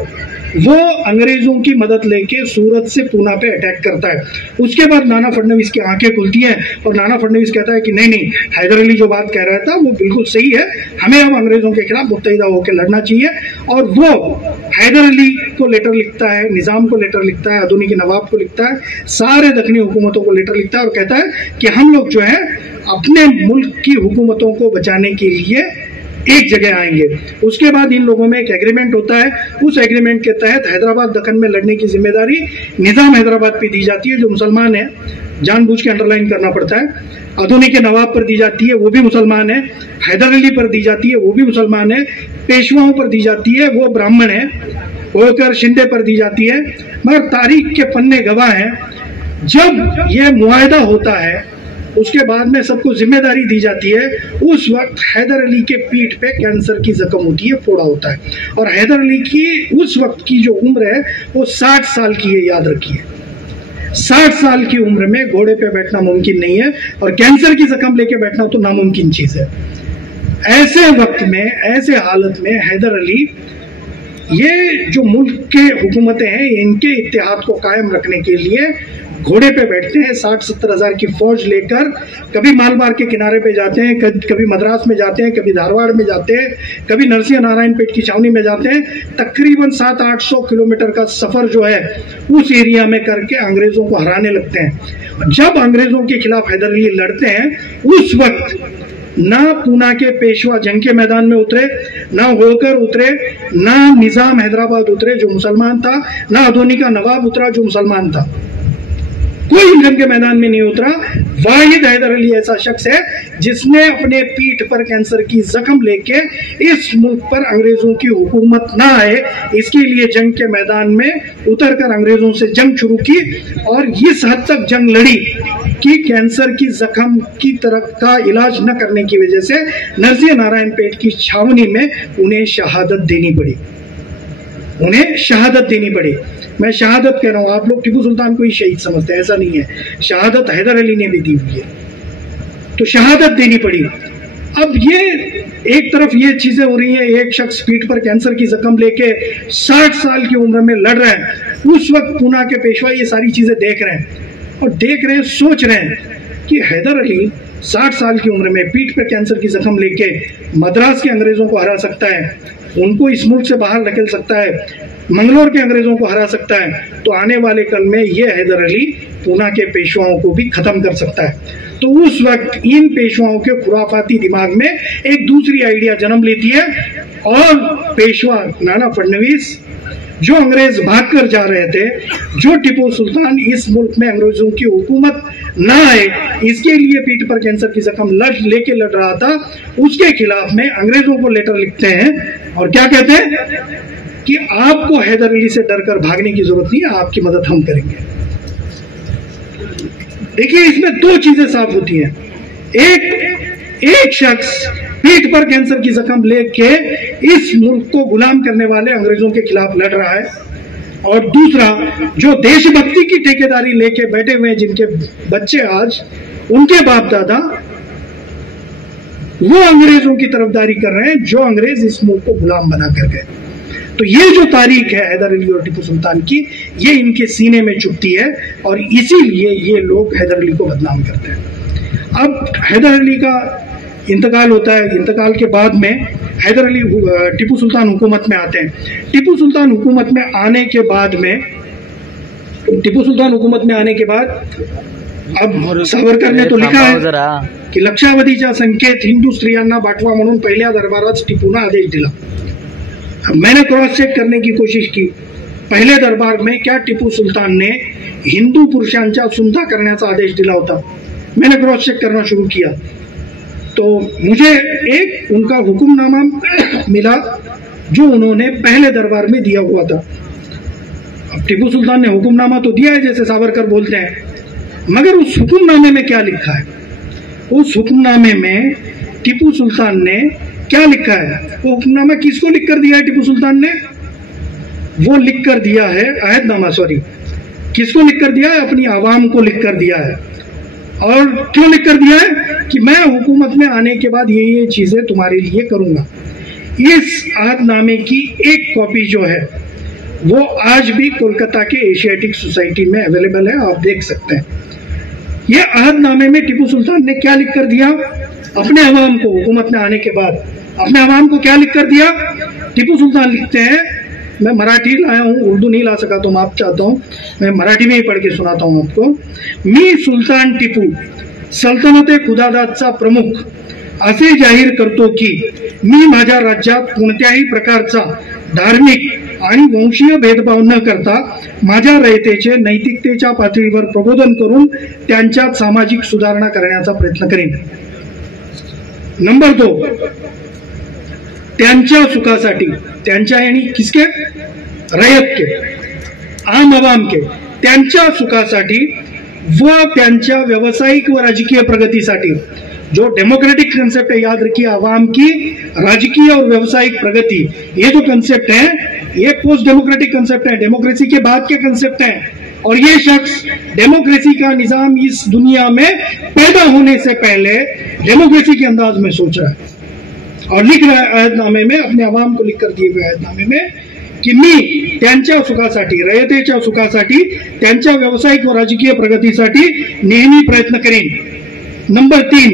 वो अंग्रेजों की मदद लेके सूरत से पूना पे अटैक करता है. उसके बाद नाना फडणवीस की आंखें खुलती हैं और नाना फडणवीस कहता है कि नहीं, हैदर अली जो बात कह रहा था वो बिल्कुल सही है, हमें अब अंग्रेजों के खिलाफ मुत्तहिदा होकर लड़ना चाहिए. और वो हैदर अली को लेटर लिखता है, निजाम को लेटर लिखता है, अदोनी के नवाब को लिखता है, सारे दक्षिणी हुकूमतों को लेटर लिखता है और कहता है कि हम लोग जो है अपने मुल्क की हुकूमतों को बचाने के लिए एक जगह आएंगे. उसके बाद इन लोगों में एक एग्रीमेंट होता है. उस एग्रीमेंट के तहत हैदराबाद दक्कन में लड़ने की जिम्मेदारी निजाम हैदराबाद पे दी जाती है, जो मुसलमान है, जानबूझ के अंडरलाइन करना पड़ता है. अदोनी के नवाब पर दी जाती है, वो भी मुसलमान है. हैदर अली पर दी जाती है, वो भी मुसलमान है. पेशवाओं पर दी जाती है, वो ब्राह्मण है. होलकर शिंदे पर दी जाती है. मगर तारीख के पन्ने गवाह हैं, जब यह मुआहदा होता है उसके बाद में सबको जिम्मेदारी दी जाती है. उस वक्त हैदर अली के पीठ पे कैंसर की जख्म होती है, फोड़ा होता है. और हैदर अली की उस वक्त की जो उम्र है वो 60 साल की है, याद रखिए. 60 साल की उम्र में घोड़े पे बैठना मुमकिन नहीं है और कैंसर की जख्म लेके बैठना तो नामुमकिन चीज है. ऐसे वक्त में, ऐसे हालत में हैदर अली ये जो मुल्क के हुकूमतें हैं, इनके इत्तेहाद को कायम रखने के लिए घोड़े पे बैठते हैं, 60-70 हज़ार की फौज लेकर कभी मालबार के किनारे पे जाते हैं, कभी मद्रास में जाते हैं, कभी धारवाड़ में जाते हैं, कभी नरसिंह नारायण पेट की छावनी में जाते हैं। तकरीबन 700-800 किलोमीटर का सफर जो है उस एरिया में करके अंग्रेजों को हराने लगते हैं। जब अंग्रेजों के खिलाफ हैदर अली लड़ते हैं, उस वक्त ना पूना के पेशवा जंग के मैदान में उतरे, ना होलकर उतरे, ना निजाम हैदराबाद उतरे जो मुसलमान था, ना अदोनी का नवाब उतरा जो मुसलमान था। कोई जंग के मैदान में नहीं उतरा। वाहिद हैदर अली ऐसा शख्स है जिसने अपने पीठ पर कैंसर की जख्म लेके इस मुल्क पर अंग्रेजों की हुकूमत ना आए इसके लिए जंग के मैदान में उतरकर अंग्रेजों से जंग शुरू की और इस हद तक जंग लड़ी कि कैंसर की जख्म की तरफ का इलाज न करने की वजह से नरसिंह नारायण पेट की छावनी में उन्हें शहादत देनी पड़ी। मैं शहादत कह रहा हूं, आप लोग टीपू सुल्तान को ही शहीद समझते हैं, ऐसा नहीं है। शहादत हैदर अली ने भी दी हुई है, तो शहादत देनी पड़ी। अब ये एक तरफ ये चीजें हो रही हैं, एक शख्स पीठ पर कैंसर की जख्म लेके 60 साल की उम्र में लड़ रहे हैं। उस वक्त पूना के पेशवा ये सारी चीजें देख रहे हैं, सोच रहे हैं कि हैदर अली 60 साल की उम्र में पीठ पर कैंसर की जख्म लेके मद्रास के अंग्रेजों को हरा सकता है, उनको इस मुल्क से बाहर धकेल सकता है, मंगलोर के अंग्रेजों को हरा सकता है, तो आने वाले कल में ये हैदर अली पूना के पेशवाओं को भी खत्म कर सकता है। तो उस वक्त इन पेशवाओं के खुराफाती दिमाग में एक दूसरी आइडिया जन्म लेती है और पेशवा नाना फडणवीस जो अंग्रेज भागकर जा रहे थे, जो टीपू सुल्तान इस मुल्क में अंग्रेजों की हुकूमत ना आए इसके लिए पीठ पर कैंसर की जख्म लेके लड़ रहा था, उसके खिलाफ में अंग्रेजों को लेटर लिखते हैं और क्या कहते हैं कि आपको हैदर अली से डरकर भागने की जरूरत नहीं है, आपकी मदद हम करेंगे। देखिए, इसमें दो चीजें साफ होती हैं। एक शख्स पीठ पर कैंसर की जख्म लेके इस मुल्क को गुलाम करने वाले अंग्रेजों के खिलाफ लड़ रहा है, और दूसरा जो देशभक्ति की ठेकेदारी लेके बैठे हुए हैं, जिनके बच्चे आज उनके बाप दादा वो अंग्रेजों की तरफदारी कर रहे हैं, जो अंग्रेज इस मुल्क को गुलाम बना कर गए। तो ये जो तारीख है हैदर अली और टीपू सुल्तान की, ये इनके सीने में चुभती है और इसीलिए ये लोग हैदर अली को बदनाम करते हैं। अब हैदर अली का इंतकाल होता है, इंतकाल के बाद में हैदर अली टीपू सुल्तान हुकूमत में आते हैं। टीपू सुल्तान हुकूमत में आने के बाद अब सावरकर ने तो लिखा है की लक्षावधीच्या संख्येत हिंदू स्त्रियांना पाठवा म्हणून पहिल्या दरबारात टीपूने आदेश दिला। मैंने क्रॉस चेक करने की कोशिश की, पहले दरबार में क्या टीपू सुल्तान ने हिंदू पुरुषांच्या सुनता करण्याचा आदेश दिला होता? मैंने क्रॉस चेक करना शुरू किया तो मुझे एक उनका हुक्मनामा मिला जो उन्होंने पहले दरबार में दिया हुआ था। अब टीपू सुल्तान ने हुक्मनामा तो दिया है जैसे सावरकर बोलते हैं, मगर उस हुक्मनामे में क्या लिखा है? उस हुक्मनामे में टीपू सुल्तान ने क्या लिखा है? वो हुक्मनामा किसको लिख कर दिया है टीपू सुल्तान ने? वो लिख कर दिया है किसको लिख कर दिया है? अपनी आवाम को लिख कर दिया है। और क्यों लिख कर दिया है? कि मैं हुकूमत में आने के बाद ये चीजें तुम्हारे लिए करूंगा। इस अहदनामे की एक कॉपी जो है वो आज भी कोलकाता के एशियाटिक सोसाइटी में अवेलेबल है, आप देख सकते हैं। ये अहदनामे में टीपू सुल्तान ने क्या लिख कर दिया अपने अवाम को? हुकूमत में आने के बाद अपने अवाम को क्या लिख कर दिया? टीपू सुल्तान लिखते हैं, मैं मराठी लाया हूं, उर्दू नहीं ला सका तो माफ चाहता हूं, मैं मराठी में ही पढ़ के सुनाता हूं आपको। मी सुल्तान टीपू सल्तनते खुदादादचा प्रमुख असे जाहीर करतो की मी माझ्या राज्यात कोणत्याही प्रकारचा धार्मिक आणि वंशीय भेदभाव न करता माझ्या रयतेचे नैतिकतेच्या पातळीवर प्रबोधन करून त्यांच्यात सामाजिक सुधारणा करण्याचा प्रयत्न करेन। नंबर 2, त्यांच्या सुखासाठी, त्यांच्या यानी किसके? रयत के, आम आवाम के, त्यांच्या सुखासाठी व त्यांच्या व्यावसायिक व राजकीय प्रगतीसाठी, जो डेमोक्रेटिक कंसेप्ट है, याद रखिए, आवाम की राजकीय और व्यावसायिक प्रगति, ये जो कंसेप्ट है ये पोस्ट डेमोक्रेटिक कंसेप्ट है, डेमोक्रेसी के बाद के कंसेप्ट है। और ये शख्स डेमोक्रेसी का निजाम इस दुनिया में पैदा होने से पहले डेमोक्रेसी के अंदाज में सोच रहा है और लिख रहा है अहदनामे में, अपने अवाम को लिख कर दिए हुए अहदनामे में की मी त्यांच्या सुखासाठी, रयतेच्या सुखासाठी, त्यांच्या व्यावसायिक व राजकीय प्रगतीसाठी नेहमी प्रयत्न करेन. नंबर 3,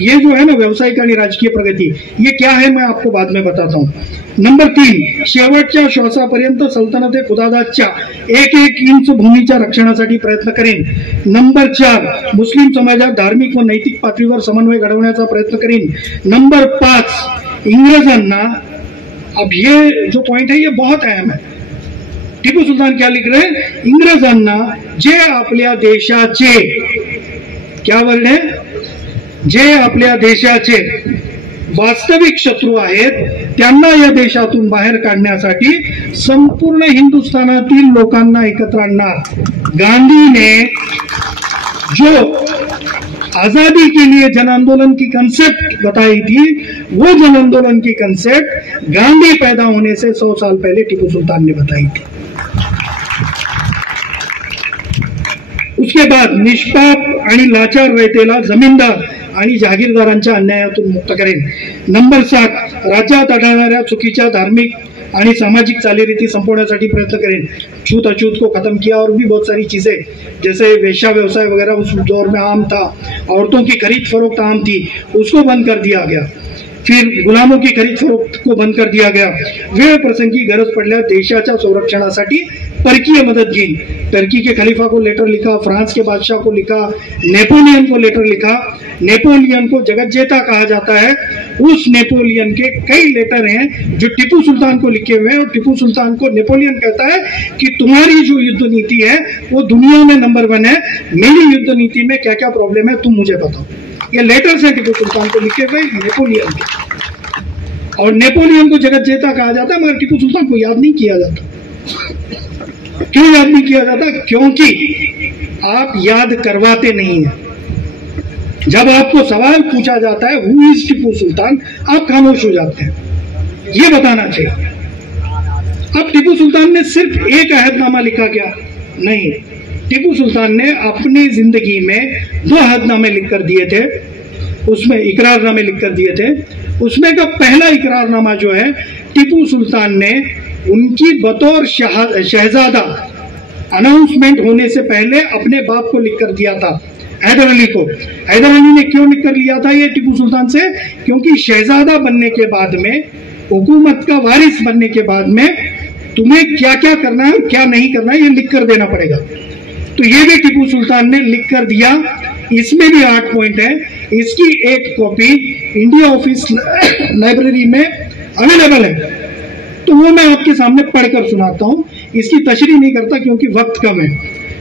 ये जो है ना व्यावसायिक आणि राजकीय प्रगति, ये क्या है मैं आपको बाद में बताता हूँ. नंबर 3, शेवटच्या श्वासापर्यंत सल्तनते खुदादादच्या एक इंच भूमीच्या रक्षणासाठी प्रयत्न करेन. नंबर 4, मुस्लिम समाजात धार्मिक व नैतिक पातळीवर समन्वय घडवण्याचा प्रयत्न करेन. नंबर 5, इंग्रजांना, अब ये जो पॉइंट है ये बहुत अहम है. टिपू सुलतान क्या लिख रहे हैं? इंग्रजांना जे आपल्या देशाचे, क्या वर्ड है, जे आपल्या देशाचे वास्तविक शत्रू आहेत त्यांना या देशातून बाहेर काढण्यासाठी संपूर्ण हिंदुस्थानातील लोकांना एकत्र आणणार. गांधी ने जो आजादी के लिए जन आंदोलन की कंसेप्ट बताई थी, वो जन आंदोलन की कंसेप्ट गांधी पैदा होने से 100 साल पहले टिपू सुल्तान ने बताई थी. उसके बाद निष्पाप आणि लाचार रयतेला जमीनदार आणि जागीरदारांच्या अन्यायातून मुक्त करेन. नंबर 7, राज्यात आढळणाऱ्या चुकीच्या धार्मिक आणि सामाजिक चालीरीती संपवण्यासाठी प्रयत्न करेन. छूत अछूत को खत्म किया और भी बहुत सारी चीजें, जैसे वेश्या व्यवसाय वगैरह उस दौर में आम था, औरतों की खरीद फरोख्त आम थी, उसको बंद कर दिया गया. फिर गुलामों की खरीद फरोख्त को बंद कर दिया गया. वेळ प्रसंगी गरज पडल्यास देशाच्या संरक्षणासाठी परकीय मदत घेईन. टर्की के खलीफा को लेटर लिखा, फ्रांस के बादशाह को लिखा, नेपोलियन को लेटर लिखा. नेपोलियन को जगत जेता कहा जाता है. उस नेपोलियन के कई लेटर हैं जो टिपू सुल्तान को लिखे हुए हैं, और टिपू सुल्तान को नेपोलियन कहता है कि तुम्हारी जो युद्ध नीति है वो दुनिया में नंबर 1 है, मेरी युद्ध नीति में क्या क्या प्रॉब्लम है तुम मुझे बताओ. ये लेटर्स हैं टिपू सुल्तान को लिखे हुए नेपोलियन के. और नेपोलियन को जगत जेता कहा जाता है, मगर टिपू सुल्तान को याद नहीं किया जाता. क्यों याद नहीं किया जाता? क्योंकि आप याद करवाते नहीं हैं. जब आपको सवाल पूछा जाता है हु इज टिपू सुल्तान, आप खामोश हो जाते हैं. ये बताना चाहिए. अब टिपू सुल्तान ने सिर्फ एक अहदनामा लिखा क्या? नहीं, टिपू सुल्तान ने अपनी जिंदगी में 2 अहदनामे लिखकर दिए थे, उसमें इकरारनामे लिखकर दिए थे. उसमें का पहला इकरारनामा जो है, टिपू सुल्तान ने उनकी बतौर शहजादा अनाउंसमेंट होने से पहले अपने बाप को लिखकर दिया था, हैदर अली को. हैदर अली ने क्यों लिखकर लिया था ये टिपू सुल्तान से? क्योंकि शहजादा बनने के बाद में, हुकूमत का वारिस बनने के बाद में तुम्हें क्या क्या करना है और क्या नहीं करना है ये लिख कर देना पड़ेगा. तो ये भी टिपू सुल्तान ने लिख कर दिया. इसमें भी 8 पॉइंट है. इसकी एक कॉपी इंडिया ऑफिस लाइब्रेरी में अवेलेबल है, तो वो मैं आपके सामने पढ़कर सुनाता हूं. इसकी तशरीह नहीं करता क्योंकि वक्त कम है.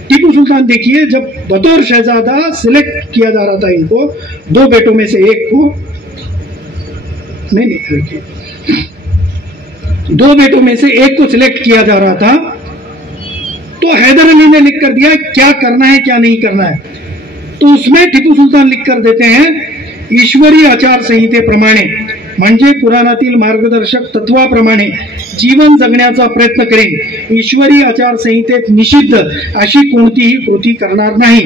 टिपू सुल्तान देखिए, जब बतौर शहजादा सिलेक्ट किया जा रहा था इनको, 2 बेटों में से एक को, नहीं 2 बेटों में से एक को सिलेक्ट किया जा रहा था, तो हैदर अली ने लिख कर दिया क्या करना है क्या नहीं करना है. तो उसमें टिपू सुल्तान लिख कर देते हैं, ईश्वरी आचार संहितेप्रमाणे म्हणजे पुराणातील मार्गदर्शक तत्वाप्रमाणे जीवन जगण्याचा प्रयत्न करेन. ईश्वरी आचार संहितेत निषिद्ध अशी कोणतीही कृती करणार नाही.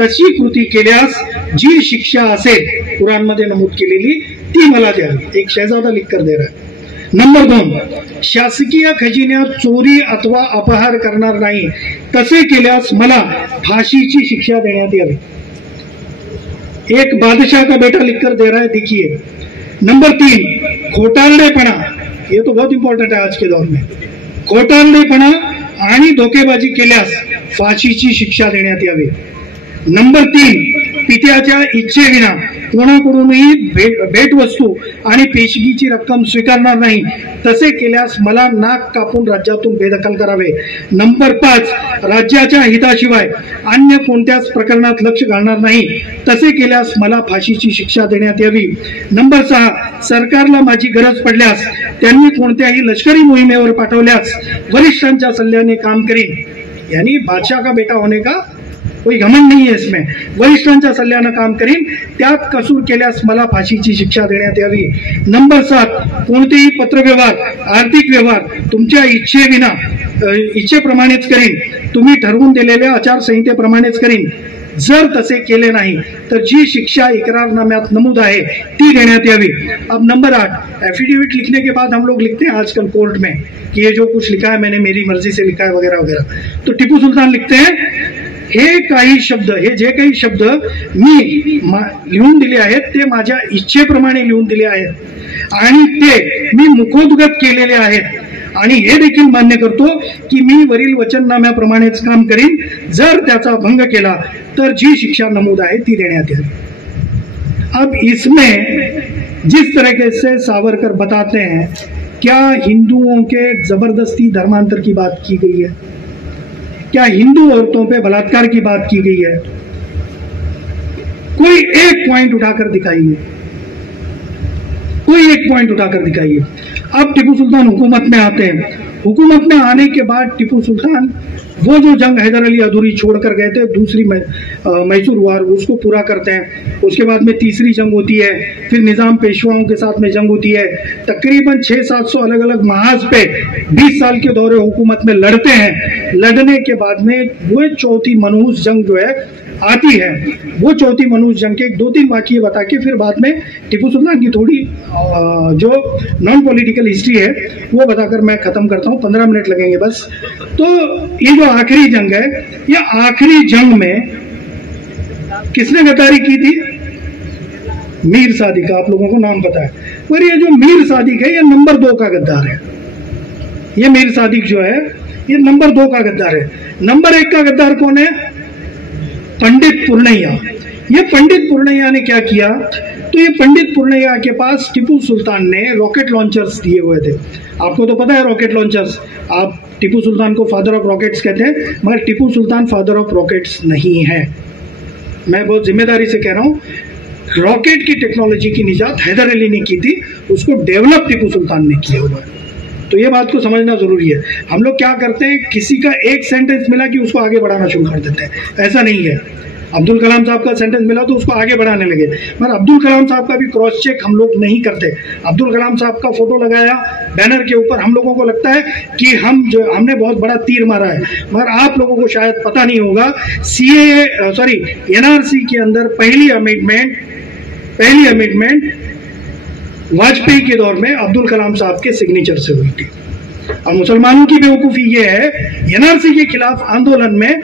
तशी कृती केल्यास जी शिक्षा असेल कुराणमध्ये नमूद केलेली ती मला द्यावी. एक शहजादा लिख कर दे रहा है. नंबर 2, शासकीय खजिन्यात चोरी अथवा अपहार करणार नाही. तसे केल्यास मला फाशीची शिक्षा देण्यात यावी. एक बादशाह का बेटा लिखकर दे रहा है, देखिए. नंबर 3, खोटारडेपणा, ये तो बहुत इंपॉर्टेंट है आज के दौर में. खोटारडेपणा आणि धोकेबाजी केल्यास फाशीची शिक्षा देण्यात यावी. नंबर 3, पित्याच्या इच्छेविना कोणाकडूनही भेटवस्तू आणि पेशगीची रक्कम स्वीकारणार नाही. तसे केल्यास मला नाक कापून राज्यातून बेदखल करावे. नंबर 5, राज्याच्या हिताशिवाय अन्य कोणत्याच प्रकरणात लक्ष घालणार नाही. तसे केल्यास मला फाशीची शिक्षा देण्यात यावी. नंबर 6, सरकारला माझी गरज पडल्यास, त्यांनी कोणत्याही लष्करी मोहिमेवर पाठवल्यास वरिष्ठांच्या सल्ल्याने काम करीन. यानी बादशाह का बेटा होने का कोई घमंड नहीं है इसमें. वरिष्ठांच्या सल्ल्यानं काम करीन. त्यात कसूर केल्यास मला फाशीची शिक्षा देण्यात यावी. नंबर 7, कोणतेही पत्रव्यवहार, आर्थिक व्यवहार तुमच्या इच्छेप्रमाणेच करीन. तुम्ही ठरवून दिलेल्या आचारसंहितेप्रमाणेच करीन. जर तसे केले नाही तर जी शिक्षा इकरारनाम्यात नमूद आहे ती देण्यात यावी। अब नंबर 8, एफिडेविट लिखने के बाद हम लोग लिखते हैं आजकल कोर्ट में कि ये जो कुछ लिखा है मैंने मेरी मर्जी से लिखा है वगैरह वगैरह। तो टिपू सुलतान लिखते हैं हे जे काही शब्द मी लिहून दिले आहेत ते माझ्या इच्छेप्रमाणे लिहून दिले आहेत आणि ते मी मुखोद्गत केलेले आहेत आणि हे देखील मान्य करतो की मी वरील वचननाम्याप्रमाणेच काम करीन। जर त्याचा भंग केला तर जी शिक्षा नमूद आहे ती देण्यात यावी। अब इसमें जिस तरीके से सावरकर बताते हैं, क्या हिंदुओं के जबरदस्ती धर्मांतर की बात की गई है? क्या हिंदू औरतों पे बलात्कार की बात की गई है? कोई एक पॉइंट उठाकर दिखाइए, कोई एक पॉइंट उठाकर दिखाइए। अब टीपू सुल्तान हुकूमत में आते हैं। हुकूमत में आने के बाद टीपू सुल्तान वो जो जंग हैदर अली अधूरी छोड़कर गए थे, दूसरी मैसूर वार, उसको पूरा करते हैं। उसके बाद में तीसरी जंग होती है, फिर निजाम पेशवाओं के साथ में जंग होती है। तकरीबन 600-700 अलग अलग महाज पे 20 साल के दौरे हुकूमत में लड़ते हैं। लड़ने के बाद में वो चौथी मनहूस जंग जो है आती है। वो चौथी मनहूस जंग के 2-3 वाक़ये बता के फिर बाद में टीपू सुल्तान की थोड़ी जो नॉन पॉलिटिकल हिस्ट्री है वो बताकर मैं खत्म करता हूँ, 15 मिनट लगेंगे बस। तो ये जो आखिरी जंग है, ये आखिरी जंग में किसने गद्दारी की थी? मीर सादिक, आप लोगों को नाम पता है। पर ये जो मीर सादिक है ये नंबर 2 का गद्दार है। ये मीर सादिक जो है ये नंबर 2 का गद्दार है। नंबर 1 का गद्दार कौन है? पंडित पूर्णैया। ये पंडित पूर्णैया ने क्या किया? तो ये पंडित पूर्णैया के पास टीपू सुल्तान ने रॉकेट लॉन्चर्स दिए हुए थे। आपको तो पता है रॉकेट लॉन्चर्स, आप टीपू सुल्तान को फादर ऑफ रॉकेट्स कहते हैं, मगर Tipu Sultan father of rockets नहीं है। मैं बहुत जिम्मेदारी से कह रहा हूँ, रॉकेट की टेक्नोलॉजी की निजात हैदर अली ने की थी, उसको डेवलप टीपू सुल्तान ने किया हुआ है। तो ये बात को समझना जरूरी है। हम लोग क्या करते हैं, किसी का एक सेंटेंस मिला कि उसको आगे बढ़ाना शुरू कर देते हैं, ऐसा नहीं है। अब्दुल कलाम साहब का सेंटेंस मिला तो उसको आगे बढ़ाने लगे, मगर अब्दुल कलाम साहब का भी क्रॉस चेक हम लोग नहीं करते। अब्दुल कलाम साहब का फोटो लगाया बैनर के ऊपर, हम लोगों को लगता है कि हमने बहुत बड़ा तीर मारा है, मगर आप लोगों को शायद पता नहीं होगा, एनआरसी के अंदर पहली अमेंडमेंट वाजपेयी के दौर में अब्दुल कलाम साहब के सिग्नेचर से हुई थी। और मुसलमानों की बेवकूफी ये है, एनआरसी के खिलाफ आंदोलन में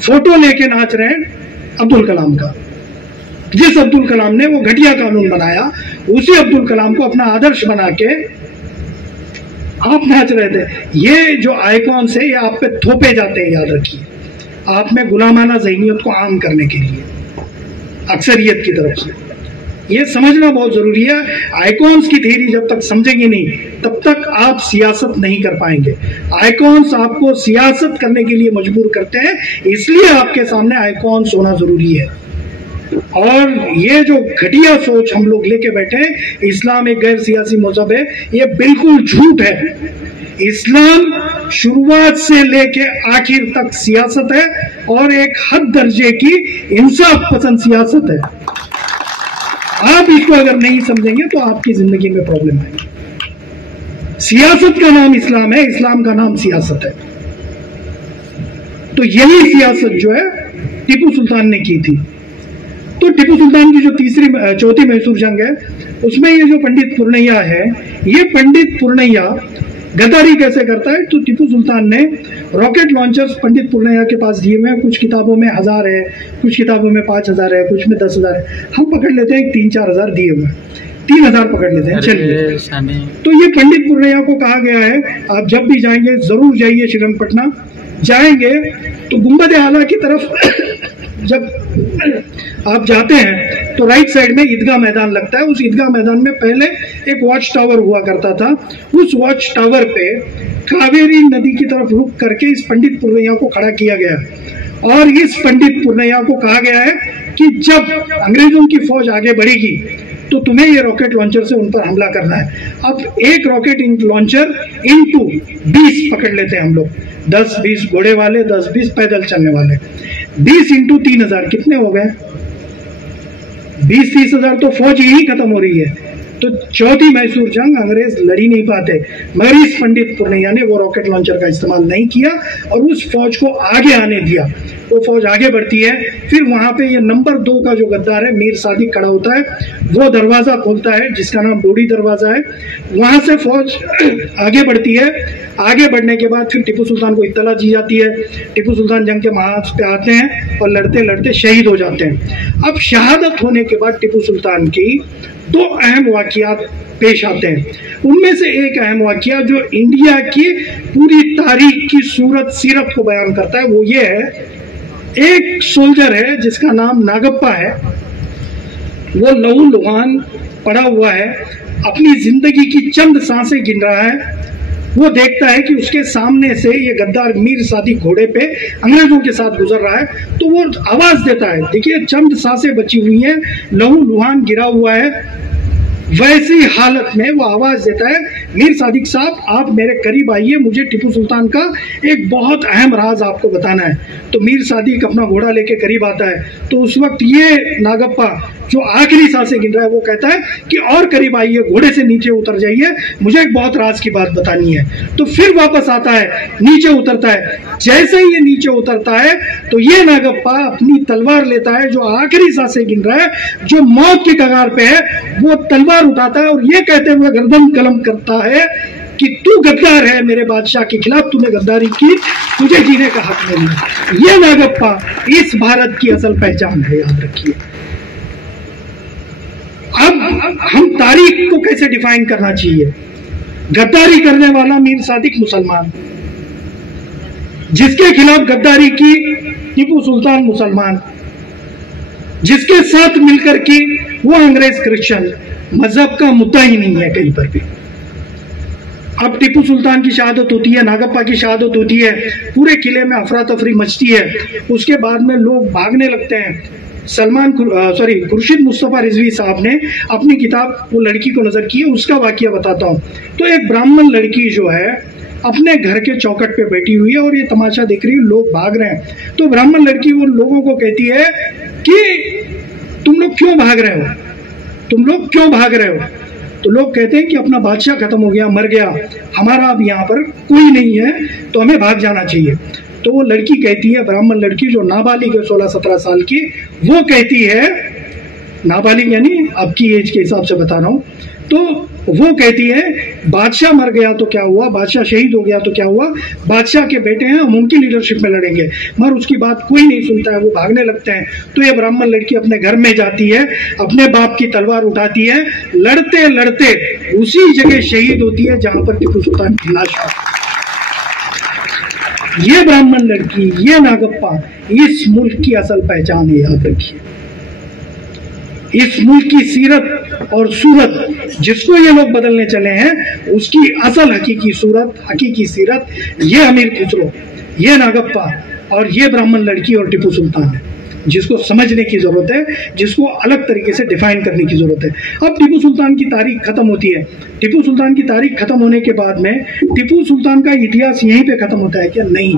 फोटो लेके नाच रहे हैं अब्दुल कलाम का। जिस अब्दुल कलाम ने वो घटिया कानून बनाया, उसी अब्दुल कलाम को अपना आदर्श बना के आप नाच रहे थे। ये जो आइकॉन्स है ये आप पे थोपे जाते हैं, याद रखिए, आप में गुलामाना ज़हनियत को आम करने के लिए अक्सरियत की तरफ से। ये समझना बहुत जरूरी है। आइकॉन्स की थ्योरी जब तक समझेंगे नहीं तब तक आप सियासत नहीं कर पाएंगे। आइकॉन्स आपको सियासत करने के लिए मजबूर करते हैं, इसलिए आपके सामने आइकॉन्स होना जरूरी है। और ये जो घटिया सोच हम लोग लेके बैठे हैं, इस्लाम एक गैर सियासी मजहब है, ये बिल्कुल झूठ है। इस्लाम शुरुआत से लेके आखिर तक सियासत है और एक हद दर्जे की इंसाफ पसंद सियासत है। आप इसको अगर नहीं समझेंगे तो आपकी जिंदगी में प्रॉब्लम आएगी। सियासत का नाम इस्लाम है, इस्लाम का नाम सियासत है। तो यही सियासत जो है टीपू सुल्तान ने की थी। तो टीपू सुल्तान की जो चौथी मैसूर जंग है, उसमें ये जो पंडित पूर्णैया है, ये पंडित पूर्णैया गद्दारी कैसे करता है? तो टीपू सुल्तान ने रॉकेट लॉन्चर्स पंडित पूर्णैया के पास दिए हुए हैं। कुछ किताबों में 1000 है, कुछ किताबों में 5000 है, कुछ में 10,000 है। हम पकड़ लेते हैं 3-4 हजार दिए हुए हैं, 3000 पकड़ लेते हैं। चलिए, तो ये पंडित पूर्णैया को कहा गया है, आप जब भी जाएंगे जरूर जाइए श्रीरंगपटना। जाएंगे तो गुंबद आला की तरफ जब आप जाते हैं तो राइट साइड में ईदगाह मैदान लगता है। उस ईदगाह मैदान में पहले एक वॉच टावर हुआ करता था। उस वॉच टावर पे कावेरी नदी की तरफ रुक करके इस पंडित पूर्णैया को खड़ा किया गया और इस पंडित पूर्णैया को कहा गया है कि जब अंग्रेजों की फौज आगे बढ़ेगी तो तुम्हें ये रॉकेट लॉन्चर से उन पर हमला करना है। अब एक रॉकेट लॉन्चर इंटू 20 पकड़ लेते हैं हम लोग, 10-20 घोड़े वाले, 10-20 पैदल चलने वाले, 20 इंटू 3000 कितने हो गए? 20-30 हजार तो फौज यही खत्म हो रही है। तो चौथी मैसूर जंग अंग्रेज लड़ी नहीं पाते, मगर इस पंडित पूर्णैया ने वो रॉकेट लॉन्चर का इस्तेमाल नहीं किया और उस फौज को आगे आने दिया। वो फौज आगे बढ़ती है। फिर वहां पे ये नंबर 2 का जो गद्दार है मीर सादिक खड़ा होता है, वो दरवाजा खोलता है जिसका नाम बोडी दरवाजा है। वहां से फौज आगे बढ़ती है। आगे बढ़ने के बाद फिर टिप्पू सुल्तान को इत्तला दी जाती है। टिप्पू सुल्तान जंग के महाज पे आते हैं और लड़ते लड़ते शहीद हो जाते हैं। अब शहादत होने के बाद टिप्पू सुल्तान की 2 अहम वाकयात पेश आते हैं। उनमें से एक अहम वाकया जो इंडिया की पूरी तारीख की सीरत को बयान करता है वो ये है, एक सोल्जर है जिसका नाम नागप्पा है, वो लहू लुहान पड़ा हुआ है, अपनी जिंदगी की चंद सांसें गिन रहा है। वो देखता है कि उसके सामने से ये गद्दार मीर सादिक घोड़े पे अंग्रेजों के साथ गुजर रहा है, तो वो आवाज देता है, देखिए चंद सांसें बची हुई हैं, लहू लुहान गिरा हुआ है। वैसी हालत में वो आवाज देता है, मीर सादिक साहब आप मेरे करीब आइए, मुझे टिप्पू सुल्तान का एक बहुत अहम राज आपको बताना है। तो मीर सादिक अपना घोड़ा लेके करीब आता है। तो उस वक्त ये नागप्पा जो आखिरी सांसें गिन रहा है वो कहता है कि और करीब आइए, घोड़े से नीचे उतर जाइए, मुझे एक बहुत राज की बात बतानी है। तो फिर वापस आता है, नीचे उतरता है। जैसे ही ये नीचे उतरता है तो ये नागप्पा अपनी तलवार लेता है, जो आखिरी सांसें गिन रहा है, जो मौत की कगार पे है, वो तलवार उठाता है और ये कहते हुए गर्दन कलम करता है कि तू गद्दार है, मेरे बादशाह के खिलाफ तूने गद्दारी की, तुझे जीने का हक नहीं है। ये नागप्पा इस भारत की असल पहचान है, याद रखिए। अब हम तारीख को कैसे डिफाइन करना चाहिए? गद्दारी करने वाला मीर सादिक मुसलमान, जिसके खिलाफ गद्दारी की टिप्पू सुल्तान मुसलमान, जिसके साथ मिलकर की वो अंग्रेज क्रिश्चियन, मजहब का मुद्दा ही नहीं है कहीं पर भी। अब टिप्पू सुल्तान की शहादत होती है, नागप्पा की शहादत होती है, पूरे किले में अफरा तफरी मचती है। उसके बाद में लोग भागने लगते हैं। खुर्शीद मुस्तफा रिजवी साहब ने अपनी किताब वो लड़की को नजर की है, उसका वाकया बताता हूँ। तो एक ब्राह्मण लड़की जो है अपने घर के चौखट पे बैठी हुई है और ये तमाशा देख रही है, लोग भाग रहे हैं। तो ब्राह्मण लड़की वो लोगों को कहती है कि तुम लोग क्यों भाग रहे हो, तुम लोग क्यों भाग रहे हो? तो लोग कहते हैं कि अपना बादशाह खत्म हो गया, मर गया, हमारा अब यहाँ पर कोई नहीं है, तो हमें भाग जाना चाहिए। तो वो लड़की कहती है, ब्राह्मण लड़की जो नाबालिग है 16-17 साल की, वो कहती है, नाबालिग यानी अब की एज के हिसाब से बता रहा हूँ, तो वो कहती है बादशाह मर गया तो क्या हुआ, बादशाह शहीद हो गया तो क्या हुआ, बादशाह के बेटे हैं, हम उनकी लीडरशिप में लड़ेंगे। मगर उसकी बात कोई नहीं सुनता है, वो भागने लगते हैं। तो ये ब्राह्मण लड़की अपने घर में जाती है, अपने बाप की तलवार उठाती है, लड़ते लड़ते उसी जगह शहीद होती है जहां पर टिप्पू सुल्तान की लाश है। ये ब्राह्मण लड़की, ये नागप्पा इस मुल्क की असल पहचान है, याद रखिए। इस मुल्क की सीरत और सूरत जिसको ये लोग बदलने चले हैं, उसकी असल हकीकी सूरत, हकीकी सीरत ये अमीर खुसरो, ये नागप्पा और ये ब्राह्मण लड़की और टिप्पू सुल्तान है, जिसको समझने की जरूरत है, जिसको अलग तरीके से डिफाइन करने की जरूरत है। अब टिप्पू सुल्तान की तारीख खत्म होती है। टिप्पू सुल्तान की तारीख खत्म होने के बाद में टिप्पू सुल्तान का इतिहास यहीं पे खत्म होता है क्या? नहीं,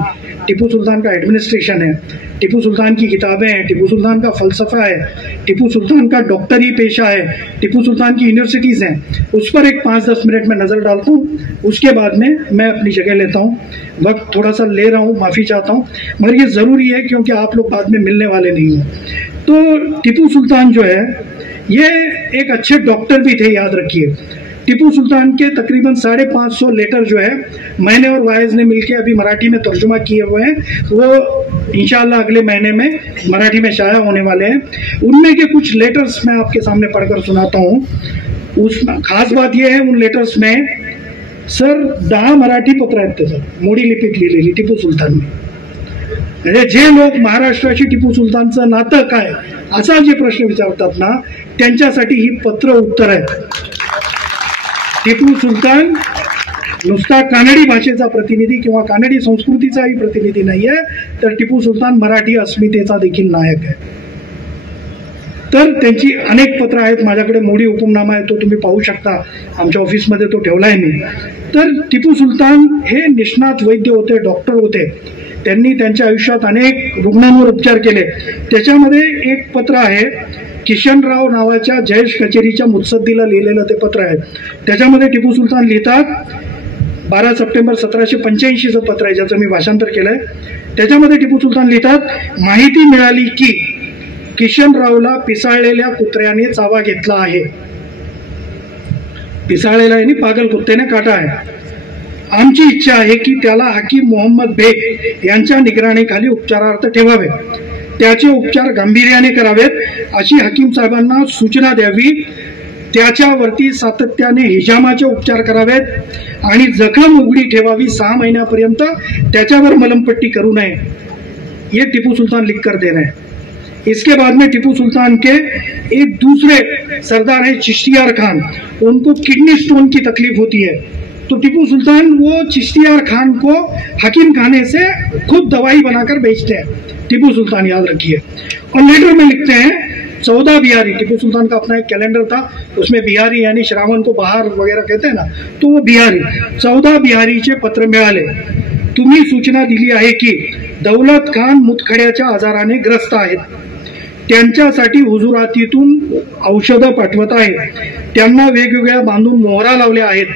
टिप्पू सुल्तान का एडमिनिस्ट्रेशन है, टिप्पू सुल्तान की किताबें हैं, टिप्पू सुल्तान का फलसफा है, टिप्पू सुल्तान का डॉक्टरी पेशा है, टिप्पू सुल्तान की यूनिवर्सिटीज हैं। उस पर एक 5-10 मिनट में नजर डालता हूँ, उसके बाद में मैं अपनी जगह लेता हूँ। वक्त थोड़ा सा ले रहा हूँ, माफी चाहता हूँ, मगर ये जरूरी है क्योंकि आप लोग बाद में मिलने वाले नहीं हो। तो टिप्पू सुल्तान जो है ये एक अच्छे डॉक्टर भी थे, याद रखिए। टिप्पू सुल्तान के तकरीबन 550 लेटर जो है मैंने और वाइज ने मिलकर अभी मराठी में तर्जुमा किए हुए हैं, वो इंशाल्लाह अगले महीने में मराठी में शाया होने वाले हैं। उनमें के कुछ लेटर्स मैं आपके सामने पढ़कर सुनाता हूँ। उसमें खास बात यह है, उन लेटर्स में सर 10 मराठी पत्र आहेत त्याच्यात, मोडी लिपीत लिहिलेली टिप्पू सुलतानने। म्हणजे जे लोक महाराष्ट्राशी टिप्पू सुलतानचं नातं काय असा जे प्रश्न विचारतात ना, त्यांच्यासाठी ही पत्र उत्तर आहेत। टिप्पू सुलतान नुसता कानडी भाषेचा प्रतिनिधी किंवा कानडी संस्कृतीचाही प्रतिनिधी नाहीये, तर टिप्पू सुलतान मराठी अस्मितेचा देखील नायक आहे। तर त्यांची अनेक पत्र आहेत, माझ्याकडे मोडी हुकुमनामा आहे, तो तुम्ही पाहू शकता, आमच्या ऑफिसमध्ये तो ठेवलाय मी। तर टिप्पू सुलतान हे निष्णात वैद्य होते, डॉक्टर होते। त्यांनी त्यांच्या आयुष्यात अनेक रुग्णांवर उपचार केले। त्याच्यामध्ये एक पत्र आहे, किशनराव नावाच्या जयेश कचेरीच्या मुत्सद्दीला लिहिलेलं ते पत्र आहे। त्याच्यामध्ये टिप्पू सुलतान लिहितात, 12 सप्टेंबर 1785चं पत्र आहे, ज्याचं मी भाषांतर केलंय. त्याच्यामध्ये टिपू सुलतान लिहितात, माहिती मिळाली की किशनरावला पिसाळलेल्या कुत्र्याने चावा घेतला आहे. पिसाळलेला आहे, पागल कुत्त्याने काटा आहे. आमची इच्छा आहे की त्याला हकीम मोहम्मद बेग यांच्या निगराणीखाली उपचारार्थ ठेवावे. त्याचे उपचार गांभीर्याने करावेत अशी हकीम साहेबांना सूचना द्यावी. त्याच्यावरती सातत्याने हिजामाचे उपचार करावेत आणि जखम उघडी ठेवावी. 6 महिन्यापर्यंत त्याच्यावर मलमपट्टी करू नये. ये टिपू सुल्तान लिख कर दे रहे हैं. इसके बाद में टिपू सुल्तान के एक दूसरे सरदार है चिश्तियार खान, उनको किडनी स्टोन की तकलीफ होती है. तो टिपू सुल्तान वो चिश्तियार खान को हकीम खाने से खुद दवाई बनाकर बेचते हैं. टिपू सुल्तान याद रखिए. और लेटर में लिखते हैं 14 बिहारी, टिपू सुल्तान का अपना एक कैलेंडर था, उसमें बिहारी यानी श्रावण को बहार वगैरह कहते हैं ना, तो वो बिहारी 14 बिहारीचे पत्र मिळाले. तुम्ही सूचना दिली आहे की दौलत खान मुतखड्याच्या आजाराने ग्रस्त आहेत. त्यांच्यासाठी हुजुरातीतून औषधं पाठवत आहेत. त्यांना वेगवेगळ्या बांधून मोहरा लावल्या आहेत.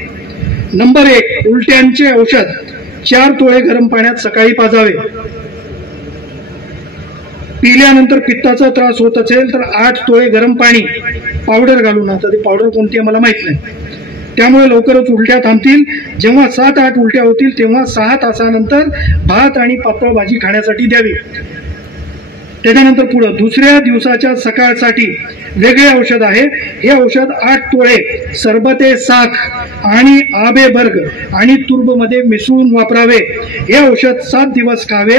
नंबर 1, उलट्यांचे औषध 4 तोळे गरम पाण्यात सकाळी पाजावे. पिल्यानंतर पित्ताचा त्रास होत असेल तर 8 तोळे गरम पाणी पावडर घालून, आता ती पावडर कोणती आहे मला माहित नाही, त्यामुळे लवकरच उलट्या थांबतील. जेव्हा 7-8 उलट्या होतील तेव्हा 6 तासानंतर भात आणि पातळ भाजी खाण्यासाठी द्यावी. त्याच्यानंतर पुढे दुसऱ्या दिवसाच्या सकाळसाठी वेगळे औषध आहे. हे औषध 8 तोळे सरबते साख आणि आबे बर्ग आणि तुर्बमध्ये मिसळून वापरावे. हे औषध 7 दिवस खावे.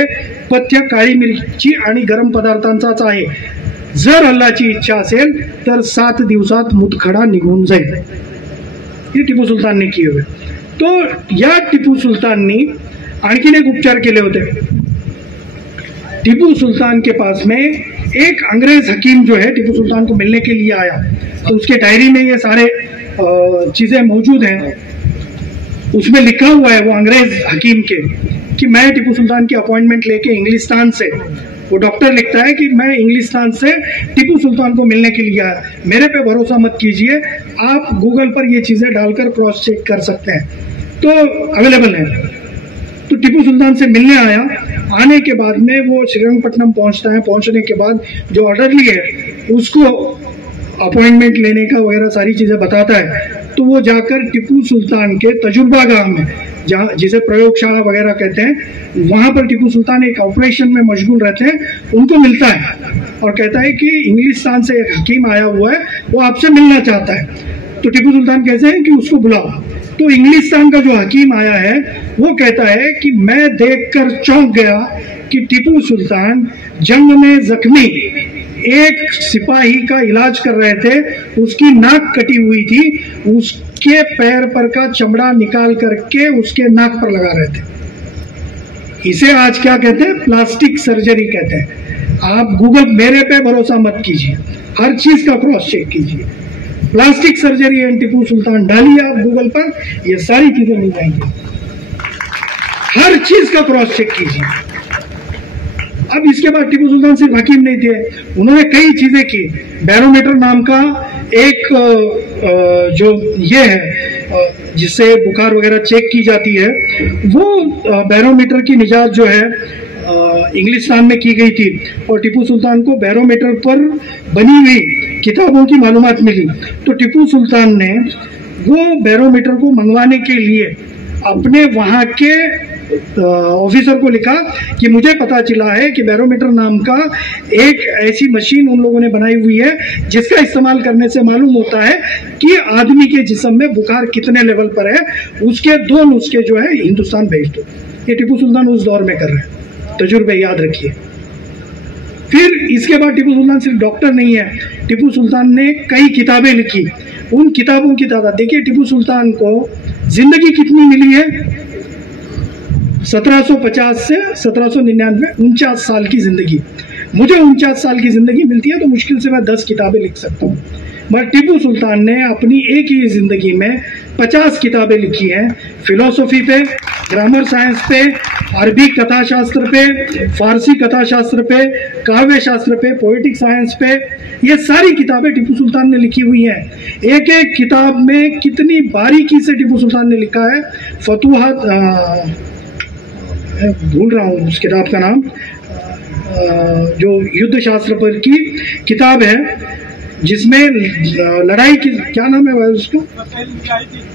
पथ्य काळी मिरची आणि गरम पदार्थांचाच आहे. जर अल्लाची इच्छा असेल तर 7 दिवसात मुतखडा निघून जाईल. हे टिपू सुलतानने केले. तो या टिपू सुलताननी आणखीन एक उपचार केले होते. टिपू सुल्तान के पास में एक अंग्रेज हकीम जो है टिपू सुल्तान को मिलने के लिए आया, तो उसके डायरी में ये सारे चीजें मौजूद हैं. उसमें लिखा हुआ है वो अंग्रेज हकीम के कि मैं टिपू सुल्तान की अपॉइंटमेंट लेके इंग्लिस्तान से, वो डॉक्टर लिखता है कि मैं इंग्लिस्तान से टिपू सुल्तान को मिलने के लिए आया. मेरे पे भरोसा मत कीजिए, आप गूगल पर ये चीजें डालकर क्रॉस चेक कर सकते हैं, तो अवेलेबल है. तो टिपू सुल्तान से मिलने आया. आने के बाद में वो श्रीरंगपट्टनम पहुंचता है. पहुंचने के बाद जो ऑर्डरली है उसको अपॉइंटमेंट लेने का वगैरह सारी चीजें बताता है. तो वो जाकर टिपू सुल्तान के तजुर्बा गाह में, जहाँ जिसे प्रयोगशाला वगैरह कहते हैं, वहां पर टिपू सुल्तान एक ऑपरेशन में मशगूल रहते हैं, उनको मिलता है और कहता है कि इंग्लिस्तान से एक हकीम आया हुआ है, वो आपसे मिलना चाहता है. तो टिपू सुल्तान कहते हैं कि उसको बुलाओ. तो इंग्लिस्तान का जो हकीम आया है वो कहता है कि मैं देखकर चौंक गया कि टिपू सुल्तान जंग में जख्मी एक सिपाही का इलाज कर रहे थे. उसकी नाक कटी हुई थी, उसके पैर पर का चमड़ा निकाल करके उसके नाक पर लगा रहे थे. इसे आज क्या कहते हैं? प्लास्टिक सर्जरी कहते हैं. आप गूगल, मेरे पे भरोसा मत कीजिए, हर चीज का क्रॉस चेक कीजिए. प्लास्टिक सर्जरी एंड टिपू सुल्तान डालिए आप गूगल पर, ये सारी चीजें मिल जाएंगी. हर चीज का क्रॉस चेक कीजिए. अब इसके बाद टिपू सुल्तान सिर्फ हकीम नहीं थे, उन्होंने कई चीजें की. बैरोमीटर नाम का एक जो ये है जिससे बुखार वगैरह चेक की जाती है, वो बैरोमीटर की निजात जो है इंग्लिस्तान में की गई थी. और टिपू सुल्तान को बैरोमीटर पर बनी हुई किताबों की मालूमात मिली. तो टिपू सुल्तान ने वो बैरोमीटर को मंगवाने के लिए अपने वहाँ के ऑफिसर को लिखा कि मुझे पता चला है कि बैरोमीटर नाम का एक ऐसी मशीन उन लोगों ने बनाई हुई है जिसका इस्तेमाल करने से मालूम होता है कि आदमी के जिस्म में बुखार कितने लेवल पर है. उसके 2 नुस्खे जो है हिंदुस्तान भेज दो. ये टिपू सुल्तान उस दौर में कर रहे हैं. तजुर्बे याद रखिए. फिर इसके बाद टिपू सुल्तान सिर्फ डॉक्टर नहीं है, टिपू सुल्तान ने कई किताबें लिखी. उन किताबों की तादाद देखिए. टिपू सुल्तान को जिंदगी कितनी मिली है? 1750 से 1799, 49 साल की जिंदगी. मुझे 49 साल की जिंदगी मिलती है तो मुश्किल से मैं 10 किताबें लिख सकता हूँ. मगर टिपू सुल्तान ने अपनी एक ही जिंदगी में 50 किताबें लिखी हैं. फिलोसफी पे, ग्रामर साइंस पे, अरबी कथा शास्त्र पे, फारसी कथा शास्त्र पे, काव्य शास्त्र पे, पोएटिक साइंस पे, ये सारी किताबें टिप्पू सुल्तान ने लिखी हुई हैं। एक एक किताब में कितनी बारीकी से टिप्पू सुल्तान ने लिखा है। फतुहात, भूल रहा हूँ उस किताब का नाम, जो युद्ध शास्त्र पर की किताब है, जिसमें लड़ाई की, क्या नाम है उसका,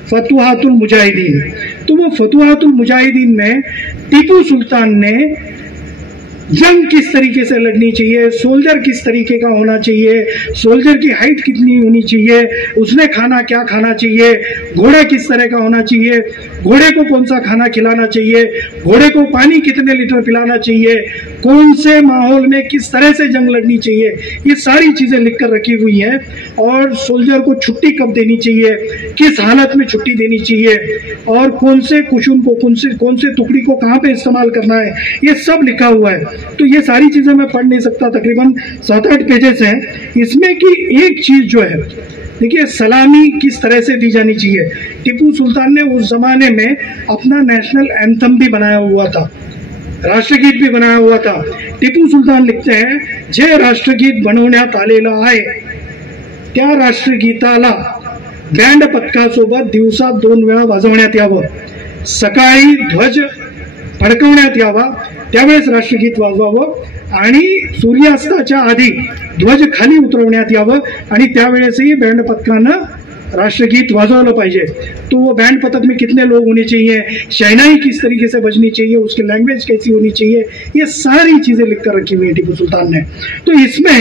फतुहातुल मुजाहिदीन। तो वो फतुहातुल मुजाहिदीन में टीपू सुल्तान ने जंग किस तरीके से लड़नी चाहिए, सोल्जर किस तरीके का होना चाहिए, सोल्जर की हाइट कितनी होनी चाहिए, उसने खाना क्या खाना चाहिए, घोड़ा किस तरह का होना चाहिए, घोड़े को कौन सा खाना खिलाना चाहिए, घोड़े को पानी कितने लीटर पिलाना चाहिए, कौन से माहौल में किस तरह से जंग लड़नी चाहिए, ये सारी चीजें लिखकर रखी हुई हैं। और सोल्जर को छुट्टी कब देनी चाहिए, किस हालत में छुट्टी देनी चाहिए, और कौन से कुशुन को, कौन से टुकड़ी को कहाँ पे इस्तेमाल करना है, ये सब लिखा हुआ है। तो ये सारी चीजें मैं पढ़ नहीं सकता, तकरीबन 7-8 पेजेस हैं इसमें। की एक चीज जो है, देखिए, सलामी किस तरह से दी जानी चाहिए। टीपू सुल्तान ने उस जमाने में अपना नेशनल एंथम भी बनाया हुआ था, राष्ट्रगीत भी बनाया हुआ था। टीपू सुल्तान लिखते हैं, जे राष्ट्रगीत बनवण्यात आलेलं आहे त्या राष्ट्रगीताला बँड पथकासोबत दिवसात 2 वेळा वाजवण्यात यावं, सकाळी ध्वज फडकवण्यात यावा, त्यावेळेस राष्ट्रगीत वाजवावं आणि सूर्यास्ताच्या आधी ध्वज खाली उतरवण्यात यावं आणि त्यावेळेसही बँड पथकानं राष्ट्रगीत वाजवलं पाहिजे। तो वो बैंड पथक में कितने लोग होने चाहिए, शहनाई किस तरीके से बजनी चाहिए, उसकी लैंग्वेज कैसी होनी चाहिए, ये सारी चीजें लिखकर रखी हुई है टीपू सुल्तान ने। तो इसमें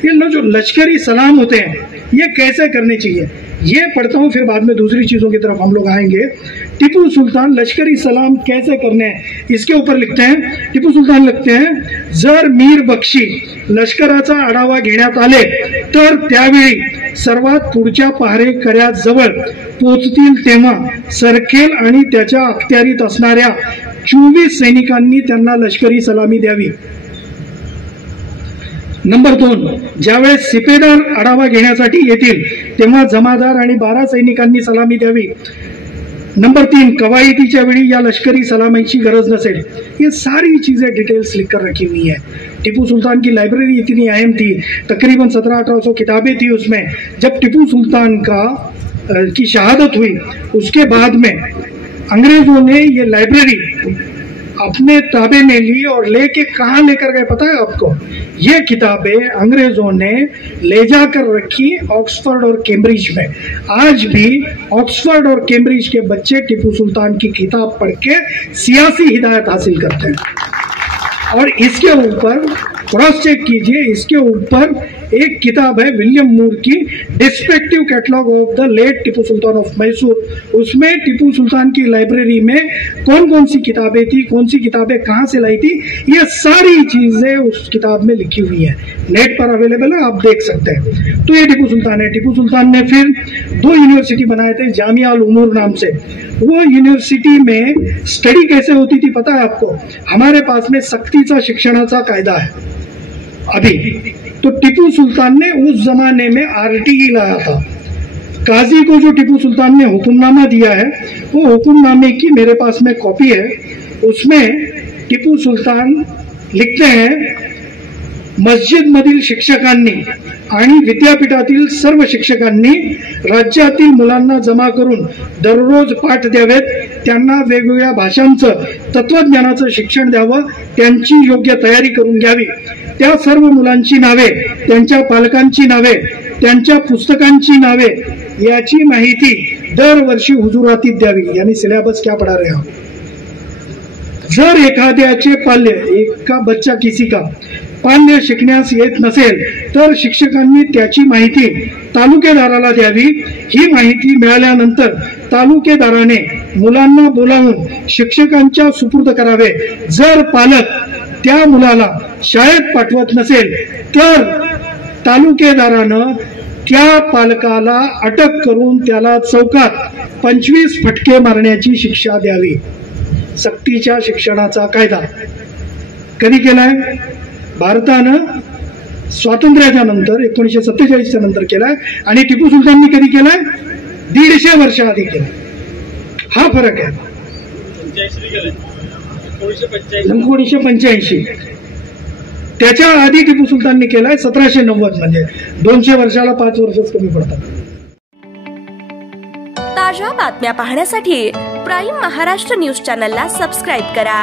ये जो लश्करी सलाम होते हैं ये कैसे करने चाहिए ये पढ़ता हूँ, फिर बाद में दूसरी चीजों की तरफ हम लोग आएंगे। टीपू सुल्तान लश्करी सलाम कैसे करने हैं इसके ऊपर लिखते हैं। टीपू सुल्तान लिखते हैं, जर मीर बक्षी लष्कराचा आढावा घेण्यात आले तर त्यावेळी सर्वात पुढच्या पहारेकऱ्याजवळ पोहोचतील तेव्हा सरखेल आणि त्याच्या अखत्यारीत असणाऱ्या 24 सैनिकांनी त्यांना लष्करी सलामी द्यावी। नंबर 2, ज्यावेळेस सिपेदार आढावा घेण्यासाठी येतील तेव्हा जमादार आणि 12 सैनिकांनी सलामी द्यावी। नंबर 3, कवायतीच्या वेळी या लश्करी सलामीची गरज नसेल। ये सारी चीजें डिटेल्स लिखकर रखी हुई है। टीपू सुल्तान की लाइब्रेरी इतनी अहम थी, तकरीबन 1700-1800 किताबें थी उसमें। जब टीपू सुल्तान की शहादत हुई उसके बाद में अंग्रेजों ने ये लाइब्रेरी अपने ताबे में ली और लेके कहाँ लेकर गए पता है आपको? ये किताबें अंग्रेजों ने ले जाकर रखी ऑक्सफोर्ड और कैम्ब्रिज में। आज भी ऑक्सफोर्ड और कैम्ब्रिज के बच्चे टीपू सुल्तान की किताब पढ़ के सियासी हिदायत हासिल करते हैं। और इसके ऊपर क्रॉस चेक कीजिए, इसके ऊपर एक किताब है विलियम मूर की, descriptive catalogue of the late Tipu Sultan of Mysore. उसमें टीपू सुल्तान की लाइब्रेरी में कौन कौन सी किताबें थी, कौन सी किताबें कहाँ से लाई थी, ये सारी चीजें उस किताब में लिखी हुई है, नेट पर अवेलेबल है, आप देख सकते हैं। तो ये टीपू सुल्तान है। टीपू सुल्तान ने फिर 2 यूनिवर्सिटी बनाए थे जामिया अल उमूर नाम से। वो यूनिवर्सिटी में स्टडी कैसे होती थी पता है आपको? हमारे पास में सक्तीचा शिक्षणाचा कायदा है अभी, तो टीपू सुल्तान ने उस जमाने में आरटीई लाया था। काजी को जो टीपू सुल्तान ने हुक्मनामा दिया है वो हुक्मनामे की मेरे पास में कॉपी है। उसमें टीपू सुल्तान लिखते हैं, मस्जिद मधील शिक्षकांनी आणि विद्यापीठातील सर्व शिक्षकांनी राज्यातील मुलांना जमा करून दररोज पाठ द्यावेत, त्यांना वेगवेगळ्या भाषांचं तत्वज्ञानाचं शिक्षण द्यावं, त्यांची योग्य तयारी करून घ्यावी। त्या सर्व मुलांची नावे, त्यांच्या पालकांची नावे, त्यांच्या पुस्तकांची नावे याची माहिती दरवर्षी हुजुरातीत द्यावी। यानी सिलेबस क्या पढ़ा रहे हो? जर एखाद्याचे पाल्य, एक बच्चा किसी का पाल्य शिकण्यास येत नसेल तर शिक्षकांनी त्याची माहिती तालुकेदाराला द्यावी। ही माहिती मिळाल्यानंतर तालुकेदाराने मुलांना बोलावून शिक्षकांच्या सुपूर्द करावे। जर पालक त्या मुलाला शाळेत पाठवत नसेल तर तालुकेदारानं त्या पालकाला अटक करून त्याला चौकात 25 फटके मारण्याची शिक्षा द्यावी। सक्तीच्या शिक्षणाचा कायदा कधी केलाय? भारतानं स्वातंत्र्याच्या नंतर 1947च्या नंतर केलाय आणि टीपू सुलताननी कधी केलाय? 150 वर्ष आधी केलाय। हा फरक आहे। 1985 त्याच्या आधी टिपू सुलतानने केलाय 1790 म्हणजे 200 वर्षाला 5 वर्षच कमी पडतात. ताज्या बातम्या पाहण्यासाठी प्राईम महाराष्ट्र न्यूज चॅनलला सबस्क्राईब करा.